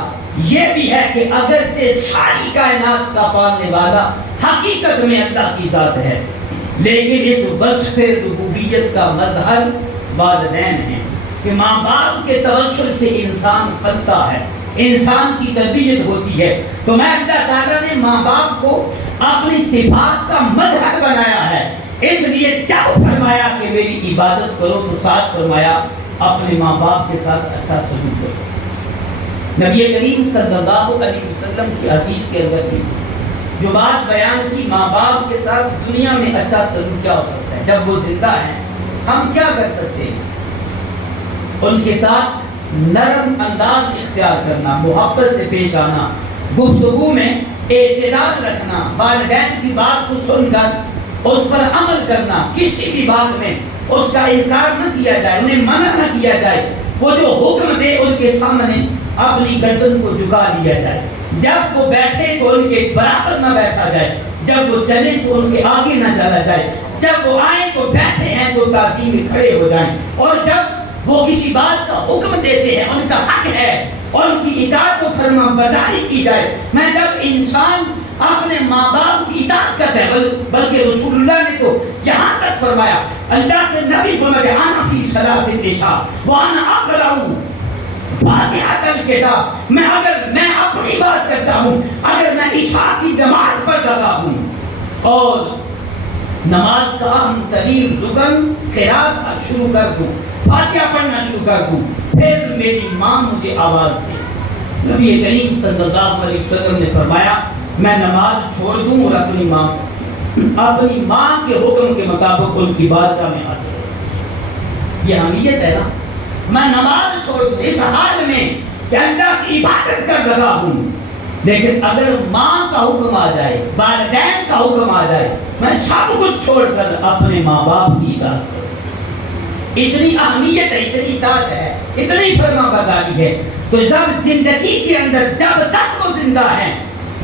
یہ بھی ہے کہ اگرچہ ساری کائنات کا پالنے والا حقیقت میں اللہ کی ذات ہے، لیکن اس وصف ربوبیت کا مظہر والدین ہیں کہ ماں باپ کے توسط سے انسان پلتا ہے، انسان کی تربیت ہوتی ہے۔ تو میں اللہ تعالیٰ نے ماں باپ کو اپنی صفات کا مظہر بنایا ہے، اس لیے جب فرمایا کہ میری عبادت کرو تو ساتھ فرمایا اپنے ماں باپ کے ساتھ اچھا سلوک کرو۔ نبی کریم صلی اللہ علیہ وسلم کی حدیث کے اندر بھی جو بات بیان کی ماں باپ کے ساتھ دنیا میں اچھا سلوک کیا ہو سکتا ہے، جب وہ زندہ ہیں ہم کیا کر سکتے ہیں؟ ان کے ساتھ نرم انداز اختیار کرنا، محبت سے پیش آنا، گفتگو میں اعتدال رکھنا، والدین کی بات کو سن کر اس پر عمل کرنا، کسی بھی بات میں اس کا انکار نہ کیا جائے، انہیں منع نہ کیا جائے، وہ جو حکم دے ان کے سامنے اپنی گردن کو جھکا دیا جائے، جب وہ بیٹھے تو ان کے برابر نہ بیٹھا جائے، جب وہ چلیں تو ان کے آگے نہ چلا جائے، جب وہ آئیں تو بیٹھے ہیں تو تعظیم میں کھڑے ہو جائیں، اور جب وہ کسی بات کا حکم دیتے ہیں ان کا حق ہے اور ان کی اطاعت و فرما برداری کی جائے۔ میں جب انسان اپنے ماں باپ کی اطاعت کرتا ہے، بلکہ رسول اللہ نے تو یہاں تک فرمایا، اللہ کے نبی فرمایا انا فی صلاۃ العشاء وانا اقرأ فاتحۃ الکتاب، میں اپنی بات کرتا ہوں، اگر میں عشاء کی نماز پڑھ رہا ہوں اور نماز کا اہم ترین رکن قرات شروع کر دوں، فاتحہ پڑھنا شروع کر دوں، پھر میری ماں مجھے آواز دے، نبی کریم صلی اللہ علیہ وسلم نے فرمایا میں نماز چھوڑ دوں اور اپنی ماں کے حکم کے مطابق ان کی بارگاہ میں حاضر ہوں۔ یہ اہمیت ہے نا، میں نماز چھوڑ دوں اس حال میں کہ اللہ کی عبادت کر رہا ہوں، لیکن اگر ماں کا حکم آ جائے، والدین کا حکم آ جائے، میں سب کچھ چھوڑ کر اپنے ماں باپ کی اطاعت کروں۔ اتنی اہمیت ہے، اتنی اطاعت ہے، اتنی فرما برداری ہے۔ تو جب زندگی کے اندر جب تک وہ زندہ ہیں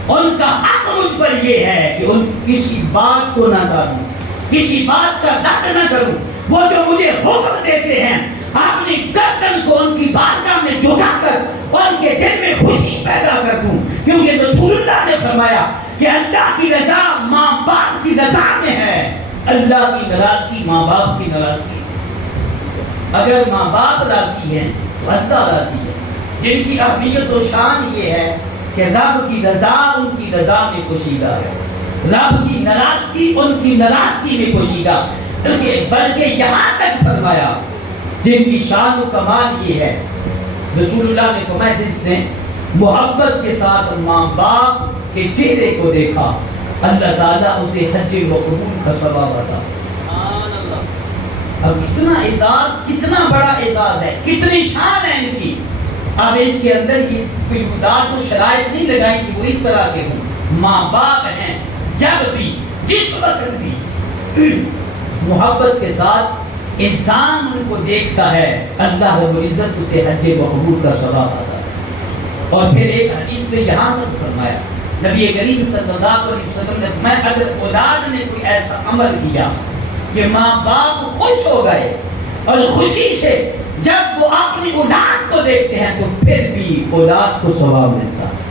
ان کا حق مجھ پر یہ ہے کہ ان کسی بات کو نہ ڈالوں، کسی بات کا رد نہ کروں، وہ جو مجھے حکم دیتے ہیں اپنی گردن کو ان کی بارگاہ میں جھکا کر ان کے دل میں خوشی پیدا کر دوں، کیونکہ رسول اللہ نے فرمایا کہ اللہ کی رضا ماں باپ کی رضا میں ہے، اللہ کی ناراضگی ماں باپ کی ناراضگی۔ اگر ماں باپ راضی ہیں تو اللہ راضی ہے، جن کی اہمیت و شان یہ ہے کہ رب کی رضا ان کی رضا میں پوشیدہ ہے، رب کی ناراضگی ان کی ناراضگی میں پوشیدہ، بلکہ یہاں تک فرمایا جن کی شان و کمال یہ ہے، رسول اللہ نے فرمایا جس نے محبت کے ساتھ ماں باپ کے چہرے کو دیکھا اللہ تعالیٰ اسے حج مقبول کا ثواب عطا۔ اب اتنا اعزاز، کتنا بڑا اعزاز ہے، کتنی شان ہے ان کی۔ اب اس کے اندر یہ کوئی حدود و شرائط نہیں لگائی کہ وہ اس طرح کے ہوں، ماں باپ ہیں، جب بھی جس وقت بھی محبت کے ساتھ انسان ان کو دیکھتا ہے اللہ رب العزت اسے حج مقبول کا ثواب عطا ہے۔ اور پھر ایک حدیث میں یہاں تک فرمایا نبی کریم صلی اللہ علیہ وسلم نے فرمایا اگر اولاد نے کوئی ایسا عمل کیا کہ ماں باپ خوش ہو گئے اور خوشی سے جب وہ اپنی اولاد کو دیکھتے ہیں تو پھر بھی اولاد کو ثواب ملتا ہے۔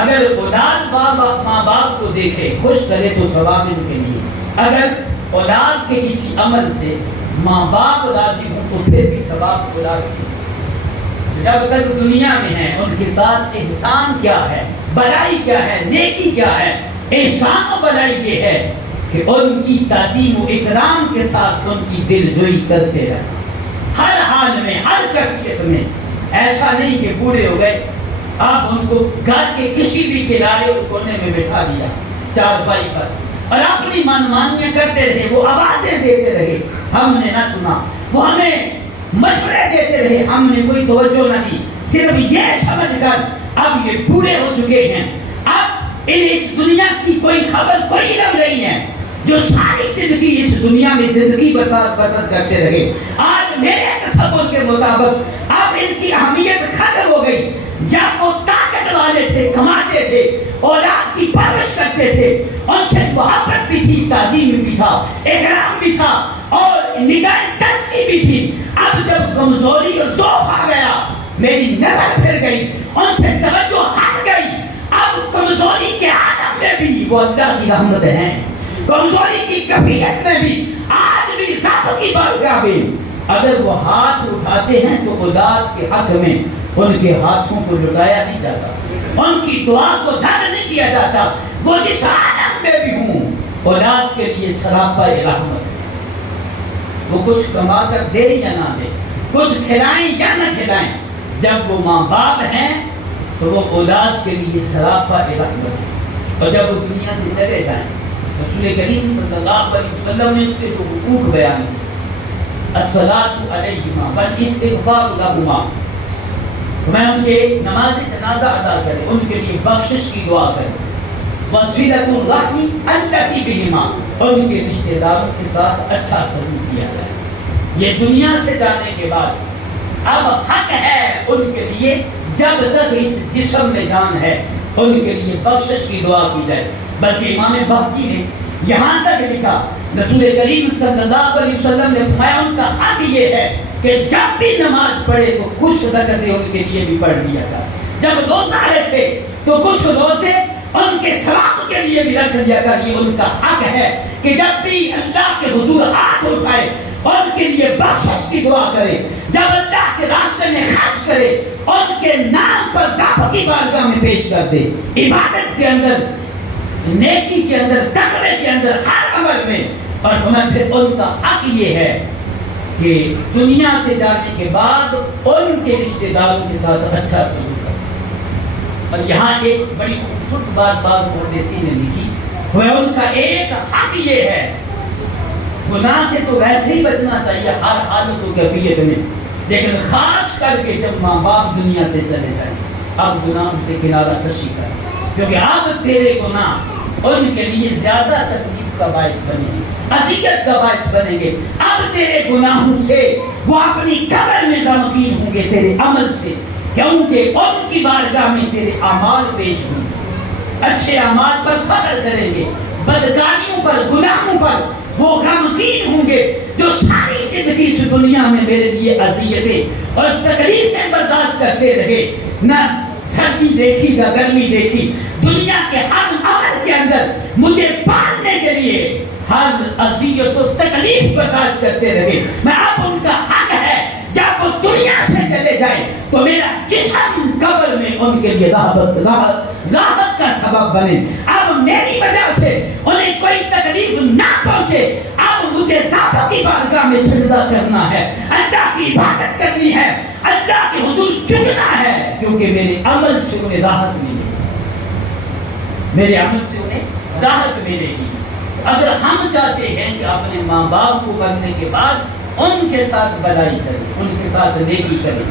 اگر اولاد ماں باپ کو دیکھے خوش کرے تو ثواب ان کے لیے، اگر اولاد کے کسی عمل سے ماں باپ راضی ہوں تو پھر بھی ثواب اولاد کے لیے۔ جب تک دنیا میں ہیں ان کے ساتھ احسان کیا ہے، بلائی کیا ہے، نیکی کیا ہے؟ احسان و بلائی یہ ہے کہ ان کی تعظیم و اکرام کے ساتھ ان کی دل جوئی کرتے رہنا، ہر حال میں، ہر کیفیت میں۔ ایسا نہیں کہ بوڑھے ہو گئے آپ ان کو گھر کے کسی بھی کنارے اور کونے میں بٹھا دیا چارپائی پر اور اپنی منمانیاں کرتے رہے، وہ آوازیں دیتے رہے، ہم نے نہ سنا، وہ ہمیں مشورے دیتے رہے، ہم نے کوئی توجہ نہ دی، صرف یہ سمجھ کر اب یہ بوڑھے ہو چکے ہیں، اب اس دنیا کی کوئی خبر کوئی علم نہیں ہے، جو ساری زندگی اس دنیا میں زندگی بسر کرتے رہے۔ آج میرے تصور کے مطابق اب ان کی اہمیت ختم ہو گئی۔ جب وہ طاقت والے تھے، کماتے تھے، اولاد کی پرورش کرتے تھے، ان سے محبت بھی تھی، تعظیم بھی تھا، اکرام بھی تھا اور نگاہ تسلی بھی تھی۔ اب جب کمزوری اور ضعف آ گیا، میری نظر پھر گئی، ان سے توجہ ہٹ گئی۔ اب کمزوری کے عالم میں بھی وہ اللہ کی رحمت ہے، کمزوری کی کیفیت میں بھی آج بھی رب کی بارگاہ میں اگر وہ ہاتھ اٹھاتے ہیں تو اولاد کے حق میں ان کے ہاتھوں کو لٹایا نہیں جاتا، ان کی دعا کو رد نہیں کیا جاتا۔ وہ جس عالم میں بھی ہوں اولاد کے لیے سراپا رحمت ہے، وہ کچھ کما کر دے یا نہ دے، کچھ کھلائیں یا نہ کھلائیں، جب وہ ماں باپ ہیں تو وہ اولاد کے لیے سراپا رحمت ہے۔ اور جب وہ دنیا سے چلے جائیں، رسول کریم صلی اللہ علیہ وسلم نے اس کے جو حقوق بیان کیے، الصلاۃ علیہما والاستغفار لہما، میں ان کے نماز جنازہ ادا کرے، ان کے لیے بخشش کی دعا کرے، وصلۃ الرحم التی بہما، اور ان کے رشتہ داروں کے ساتھ اچھا سلوک کیا جائے۔ یہ دنیا سے جانے کے بعد اب حق ہے ان کے لیے، جب تک اس جسم میں جان ہے ان کے لیے بخشش کی دعا کی جائے۔ بلکہ امام بہقی نے یہاں تک لکھا، رسول کریم صلی اللہ علیہ وسلم نے فرمایا ان کا حق یہ ہے کہ جب بھی نماز پڑھے تو کچھ رکعتیں ان کے لیے بھی پڑھ لیا جائے، جب روزہ رکھے تو کچھ روزے ان کے ثواب کے لیے بھی رکھ لیا کر۔ یہ ان کا حق ہے کہ جب بھی اللہ کے حضور ہاتھ اٹھائے ان کے لیے بخشش کی دعا کرے، جب اللہ کے راستے میں خرچ کرے ان کے نام پر رب کی بارگاہ میں پیش کر دے، عبادت کے اندر، نیکی کے اندر، تقوی کے اندر، ہر عمل میں۔ اور پھر ان کا حق یہ ہے کہ دنیا سے جانے کے بعد ان کے رشتہ داروں کے ساتھ اچھا سلوک کرے۔ اور یہاں ایک بڑی خوبصورت بات پردیسی نے لکھی، وہ ان کا ایک حق یہ ہے، گناہ سے تو ویسے ہی بچنا چاہیے ہر حالت و کیفیت میں، لیکن خاص کر کے جب ماں باپ دنیا سے چلے جائیں اب گناہ سے کنارہ کشی کریں، کیونکہ اب تیرے گناہ ان کے لیے زیادہ تکلیف کا باعث بنے گی، اذیت کا باعث بنیں گے۔ اب تیرے گناہوں سے وہ اپنی قبر میں غمگین ہوں گے تیرے عمل سے، کیونکہ ان کی بارگاہ میں تیرے اعمال پیش ہوں گے، اچھے اعمال پر فخر کریں گے، بدکاریوں پر، گناہوں پر وہ غمگین ہوں گے جو ساری زندگی سے دنیا میں میرے لیے اذیتیں اور تکلیفیں برداشت کرتے رہے، نہ سردی دیکھی نہ گرمی دیکھی، دنیا کے ہر عمل کے اندر مجھے پالنے کے لیے ہر اذیت و تکلیف برداشت کرتے رہے۔ میں اب ان کا حق ہے جب وہ دنیا سے چلے جائیں تو میرا جسم قبر میں ان کے لیے راحت کا سبب بنے۔ اب میری وجہ سے انہیں کوئی تکلیف نہ پہنچے، اب مجھے رب کی بارگاہ میں سجدہ کرنا ہے، اللہ کی عبادت کرنی ہے، اللہ کے حضور جھکنا ہے، کیونکہ میرے عمل سے انہیں راحت ملے گی، میرے عمل سے انہیں راحت ملے گی۔ اگر ہم چاہتے ہیں کہ اپنے ماں باپ کو مرنے کے بعد ان کے ساتھ بھلائی کریں، ان کے ساتھ نیکی کریں،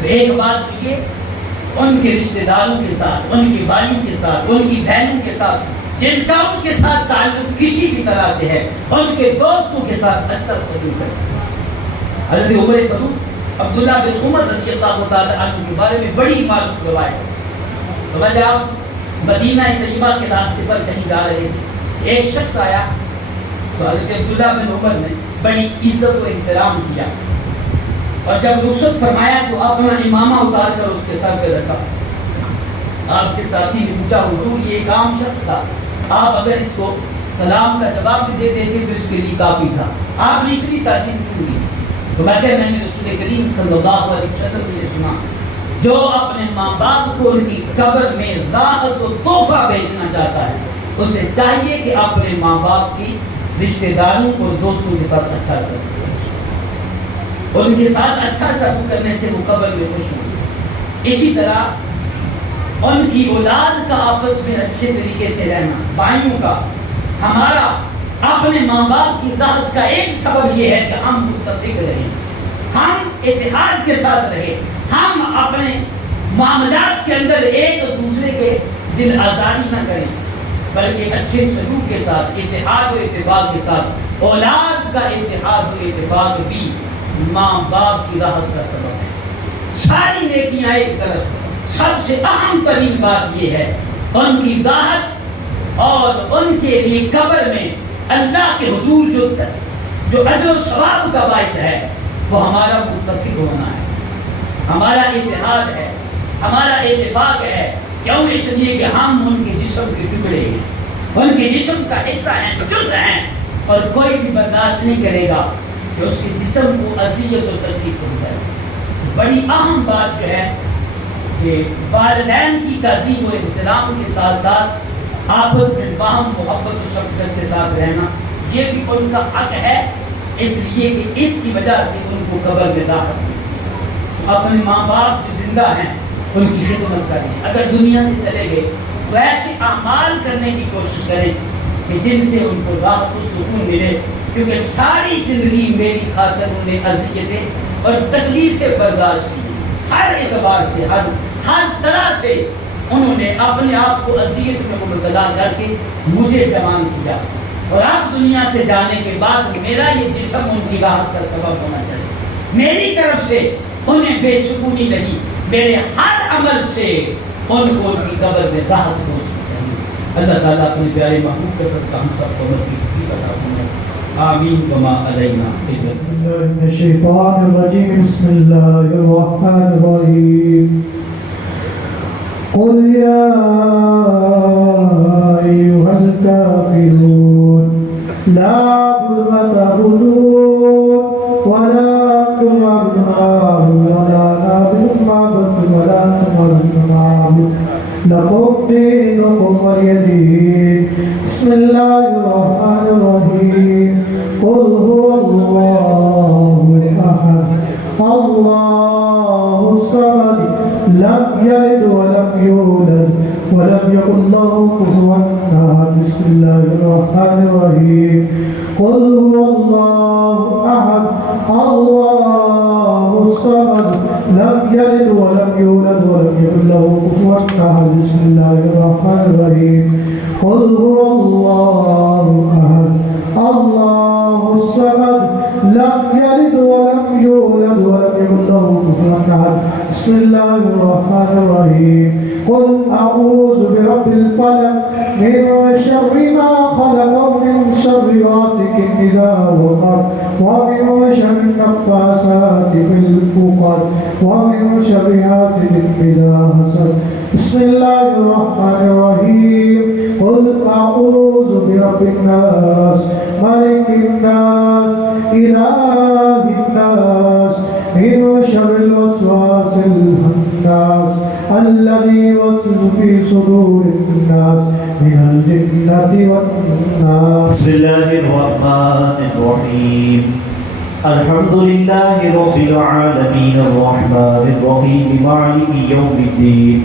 تو ایک بات یہ، ان کے رشتہ داروں کے ساتھ، ان کی بھائیوں کے ساتھ، ان کی بہنوں کے ساتھ، جن کا ان کے ساتھ تعلق کسی بھی طرح سے ہے، ان کے دوستوں کے ساتھ اچھا سلوک کریں۔ حضرت عمر فاروق عبداللہ بن عمر رضی اللہ تعالی عنہ کے بارے میں بڑی معروف روایت، تو جب آپ مدینہ طیبہ کے راستے پر کہیں جا رہے تھے، ایک شخص آیا تو حضرت عبداللہ بن عمر نے بڑی عزت و احترام کیا، اور جب رخصت فرمایا تو اپنا امامہ اتار کر اس کے سر پہ رکھا۔ آپ کے ساتھی نے پوچھا، حضور یہ ایک عام شخص تھا، آپ اگر اس کو سلام کا جواب بھی دے دیتے تو اس کے لیے کافی تھا، آپ نے اتنی تعظیم کیوں کی؟ تو میں نے رسول کریم صلی اللہ علیہ وسلم سے سنا جو اپنے ماں باپ کو ان کی قبر میں راحت و تحفہ بھیجنا چاہتا ہے اسے چاہیے کہ اپنے ماں باپ کی رشتہ داروں اور دوستوں کے ساتھ اچھا سلوک کرے، ان کے ساتھ اچھا سلوک کرنے سے وہ قبر میں خوش ہوں۔ اسی طرح ان کی اولاد کا آپس میں اچھے طریقے سے رہنا، بھائیوں کا ہمارا اپنے ماں باپ کی راحت کا ایک سبب یہ ہے کہ ہم متفق رہیں، ہم اتحاد کے ساتھ رہیں، ہم اپنے معاملات کے اندر ایک دوسرے کے دل آزاری نہ کریں، بلکہ اچھے سلوک کے ساتھ، اتحاد و اتفاق کے ساتھ۔ اولاد کا اتحاد و اتفاق بھی ماں باپ کی راحت کا سبب ہے۔ ساری نیکیاں ایک طرف، سب سے اہم ترین بات یہ ہے ان کی راحت اور ان کے لیے قبر میں اللہ کے حضور جو اجر و ثواب کا باعث ہے وہ ہمارا متفق ہونا ہے، ہمارا اتحاد ہے، ہمارا اتفاق ہے۔ کیوں؟ اس لیے کہ ہم ان کے جسم کے ٹکڑے ہیں، ان کے جسم کا حصہ ہیں، جز ہیں، اور کوئی بھی برداشت نہیں کرے گا کہ اس کے جسم کو اذیت و تکلیف پہنچائے۔ بڑی اہم بات جو ہے کہ والدین کی تعظیم و احترام کے ساتھ ساتھ آپس میں باہم محبت و شفقت کے ساتھ رہنا، یہ بھی ان کا حق ہے، اس لیے کہ اس کی وجہ سے ان کو قبر میں راحت ملے۔ اپنے ماں باپ جو زندہ ہیں ان کی خدمت کریں، اگر دنیا سے چلے گئے تو ایسے اعمال کرنے کی کوشش کریں کہ جن سے ان کو راحت و سکون ملے، کیونکہ ساری زندگی میری خاطر انہوں نے اذیتیں اور تکلیفیں برداشت کی، ہر اعتبار سے، ہر طرح سے انہوں نے اپنے آپ کو اذیت میں مبتلا کر کے مجھے جوان کیا، اور اب دنیا سے جانے کے بعد میرا یہ جسم ان کی راحت کا سبب ہونا چاہیے۔ میری طرف سے انہیں بے سکونی نہیں، میرے ہر عمل سے ان کو ان کی قبر میں راحت پہنچنی چاہیے۔ اللہ تعالیٰ اپنے پیارے محبوب کے صدقہ ہم سب کو عمر کی توفیق عطا فرمائے۔ آمین وما علینا إلا البلاغ۔ من الشيطان الرجيم بسم الله الرحمن الرحيم قل يا أيها الكافرون لا أعبد ما تعبدون ولا أنتم عابدون ولا أنا عابد ما عبدتم ولا أنتم عابدون ما أعبد لكم دينكم ولي دين بسم الله الرحمن الرحيم قل هو الله أحد الله الصمد لم يلد ولم يولد ولم يكن له كفوا أحد بسم الله الرحمن الرحيم قل هو الله أحد الله الصمد لم يلد ولم يولد ولم يكن له كفوا أحد بسم الله الرحمن الرحيم قل هو الله أحد الله الصمد لم يلد ولم يولد ولم يكن له كفوا أحد بسم الله الرحمن الرحيم قل أعوذ برب الفلق من شر ما خلق ومن شر غاسق إذا وقب ومن شر النفاثات في العقد ومن شر حاسد إذا حسد بسم الله الرحمن الرحيم قل أعوذ برب الناس ملك الناس إله الناس من شر الوسواس الخناس الذي يوسوس في صدور الناس من الجنة والناس بسم الله الرحمن الرحيم الحمد لله رب العالمين الرحمن الرحيم مالك يوم الدين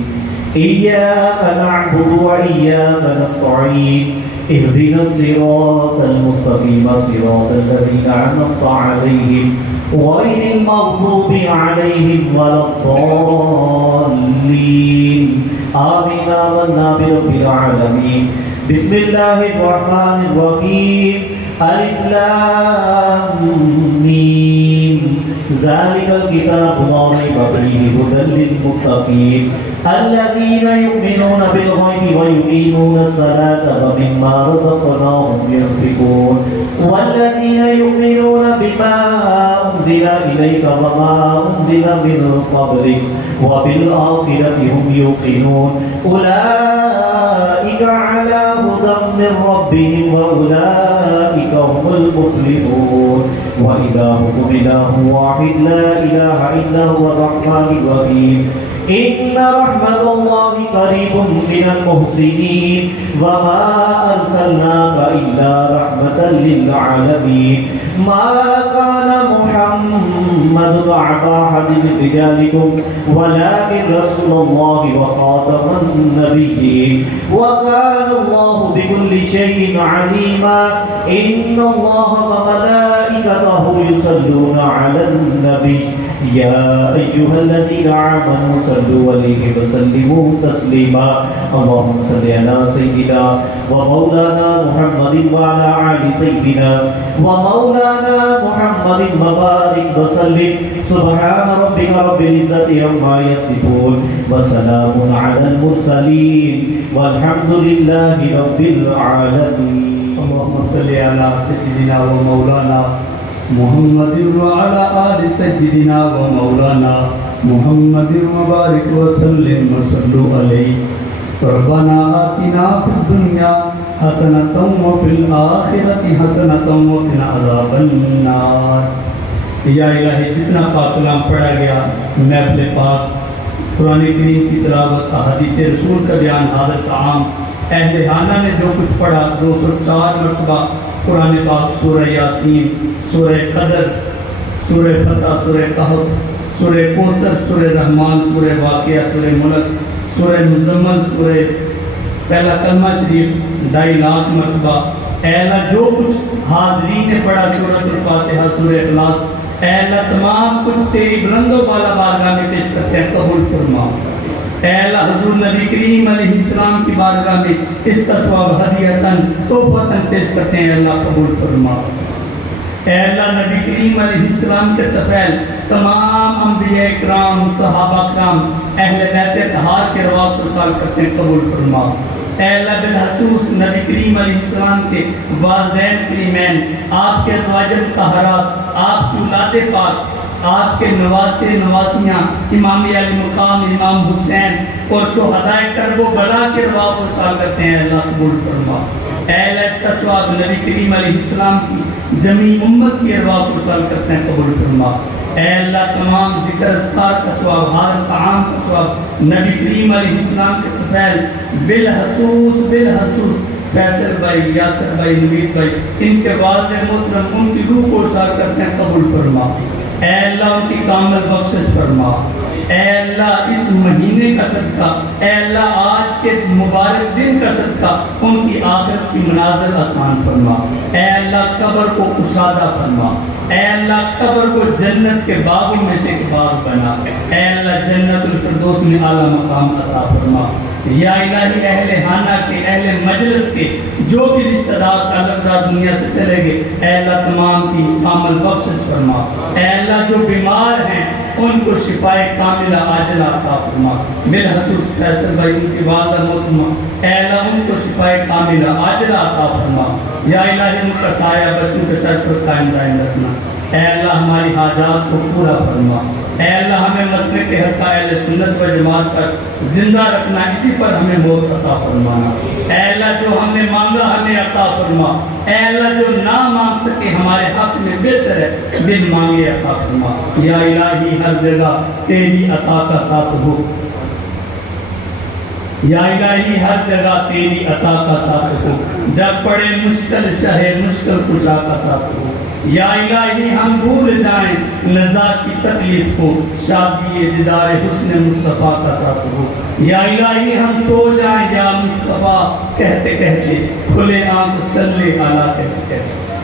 إياك نعبد وإياك نستعين اهدنا الصراط المستقيم صراط الذين أنعمت عليهم غير المغضوب عليهم ولا الضالين آمين آمنا برب العالمين بسم الله الرحمن الرحيم ألف لام ميم ذلك الكتاب لا ريب فيه هدى للمتقين الذين يؤمنون بالغيب ويقيمون الصلاة ومما رزقناهم ينفقون والذين يؤمنون بما أنزل إليك وما أنزل من قبلك وبالآخرة هم يوقنون أولئك على هدى من ربهم وأولئك هم المفلحون وإلهكم إله واحد لا إله إلا هو الرحمن الرحيم إن رحمة الله قريب من المحسنين وما أرسلناك إلا رحمة للعالمين ما كان محمد أبا أحد من رجالكم ولكن رسول الله وخاتم النبيين وكان الله بكل شيء عليما إن الله وملائكته يصلون على النبي يا أيها الذين آمنوا صلوا عليه وسلموا تسليما اللهم صل على سيدنا ومولانا محمد وعلى آل سيدنا ومولانا محمد وبارك وسلم سبحان ربك رب العزة عما يصفون وسلام على المرسلين والحمد لله رب العالمين اللهم صل على سيدنا ومولانا محمد وعلى آل سيدنا ومولانا محمد وبارك وسلم وصلوا عليه ربنا آتنا في الدنيا حسنة وفي الآخرة حسنة وقنا عذاب النار یا الہی جتنا پاک کلام پڑھا گیا محفل پاک قرآن کریم کی تلاوت احادیث رسول کا بیان حاضر عام اہل خانہ نے جو کچھ پڑھا 204 مرتبہ قرآن پاک سورہ یاسین سورہ قدر سورہ فتح سورہ کہف سورہ کوثر سورہ رحمان سورہ واقعہ سورہ ملک سورہ مزمل سورہ پہلا کلمہ شریف 2.5 لاکھ مرتبہ اے اللہ جو کچھ حاضرین نے پڑھا سورۃ الفاتحہ سورہ اخلاص اے اللہ تمام کچھ تیری بلند و بالا بارگاہ میں پیش کرتے ہیں قبول فرما اے اللہ حضور نبی کریم علیہ السلام کی بارگاہ میں اس کا ثواب ہدیۃً تحفۃً پیش کرتے ہیں اللہ قبول فرما اے اللہ نبی کریم علیہ السلام کے طفیل تمام انبیاء کرام صحابہ کرام اہل بیت اطہار کے رواق کو سال کرتے ہیں قبول فرما اے اللہ بالخصوص نبی کریم علیہ السلام کے والدین کریمین آپ کے ازواج طاہرات آپ کی اولاد پاک آپ کے نواسے نواسیاں امام علی مقام امام حسین اور شہداء کرب و بلا کے رواق کو سال کرتے ہیں اللہ قبول فرما اے اللہ اس کا ثواب نبی کریم علیہ السلام کی جمیع امت کی ارواح کو سال کرتے ہیں قبول فرما اے اللہ تمام ذکر اذکار کا ثواب حال طعام کا ثواب نبی کریم علیہ السلام کے طفیل بالخصوص فیصل بھائی یاسر بھائی نوید بھائی ان کے والد محترم ان کی روح کو سال کرتے ہیں قبول فرما اے اللہ ان کی کامل بخشش فرما اے اللہ اس مہینے کا صدقہ اے اللہ آج کے مبارک دن کا صدقہ ان کی آخرت کی مناظر آسان فرما اے اللہ قبر کو کشادہ فرما اے اللہ قبر کو جنت کے باغوں میں سے ایک باغ بنا اے اللہ جنت الفردوس میں اعلیٰ مقام عطا فرما یا الہی اہل خانہ کے اہل مجلس کے جو بھی رشتہ دار تعلقات دنیا سے چلے گئے اے اللہ تمام کی کامل بخشش فرما اے اللہ جو بیمار ہیں ان کو شفائے کاملہ عاجلہ عطا فرما بالخصوص فیصل بھائی ان کی والدہ محترمہ اے اللہ ان کو شفائے کاملہ عاجلہ عطا فرما یا الہی ان کا سایہ بچوں کے سر پر قائم دائم رکھنا اے اللہ ہماری حاجات کو پورا فرما اے اللہ ہمیں مسلک حق اہل سنت و جماعت پر زندہ رکھنا اسی پر ہمیں موت عطا فرمانا اے اللہ جو ہم نے مانگا ہمیں عطا فرما اے اللہ جو نہ مانگ سکے ہمارے حق میں بہتر ہے بن مانگے عطا فرما یا الہی ہر جگہ تیری عطا کا ساتھ ہو یا الہی ہر جگہ تیری عطا کا ساتھ ہو جب پڑے مشکل شہ مشکل کشا کا ساتھ ہو یا الہی ہم بھول جائیں لذا کی تکلیف کو شادی دیدار حسن مصطفیٰ کا ساتھ ہو یا الہی ہم سو جائیں یا مصطفیٰ کہتے کہتے کھلے عام صلی اللہ کہتے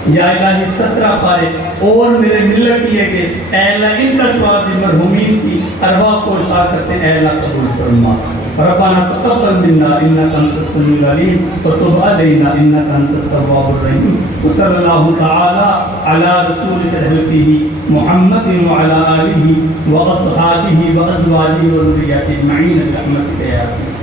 یا الہی 17 پائے اور میرے ملت کیے گئے اے اللہ ان کا ثواب مرحومین کی ارواح کو عطا کرتے ہیں اے اللہ قبول فرما ربنا تقبل منا انك انت السميع العليم وتب علينا انك انت التواب الرحيم وصلى الله تعالى على رسول رحمته محمد وعلى اله واصحابه وازواجه وذريته اجمعين برحمتك يا رب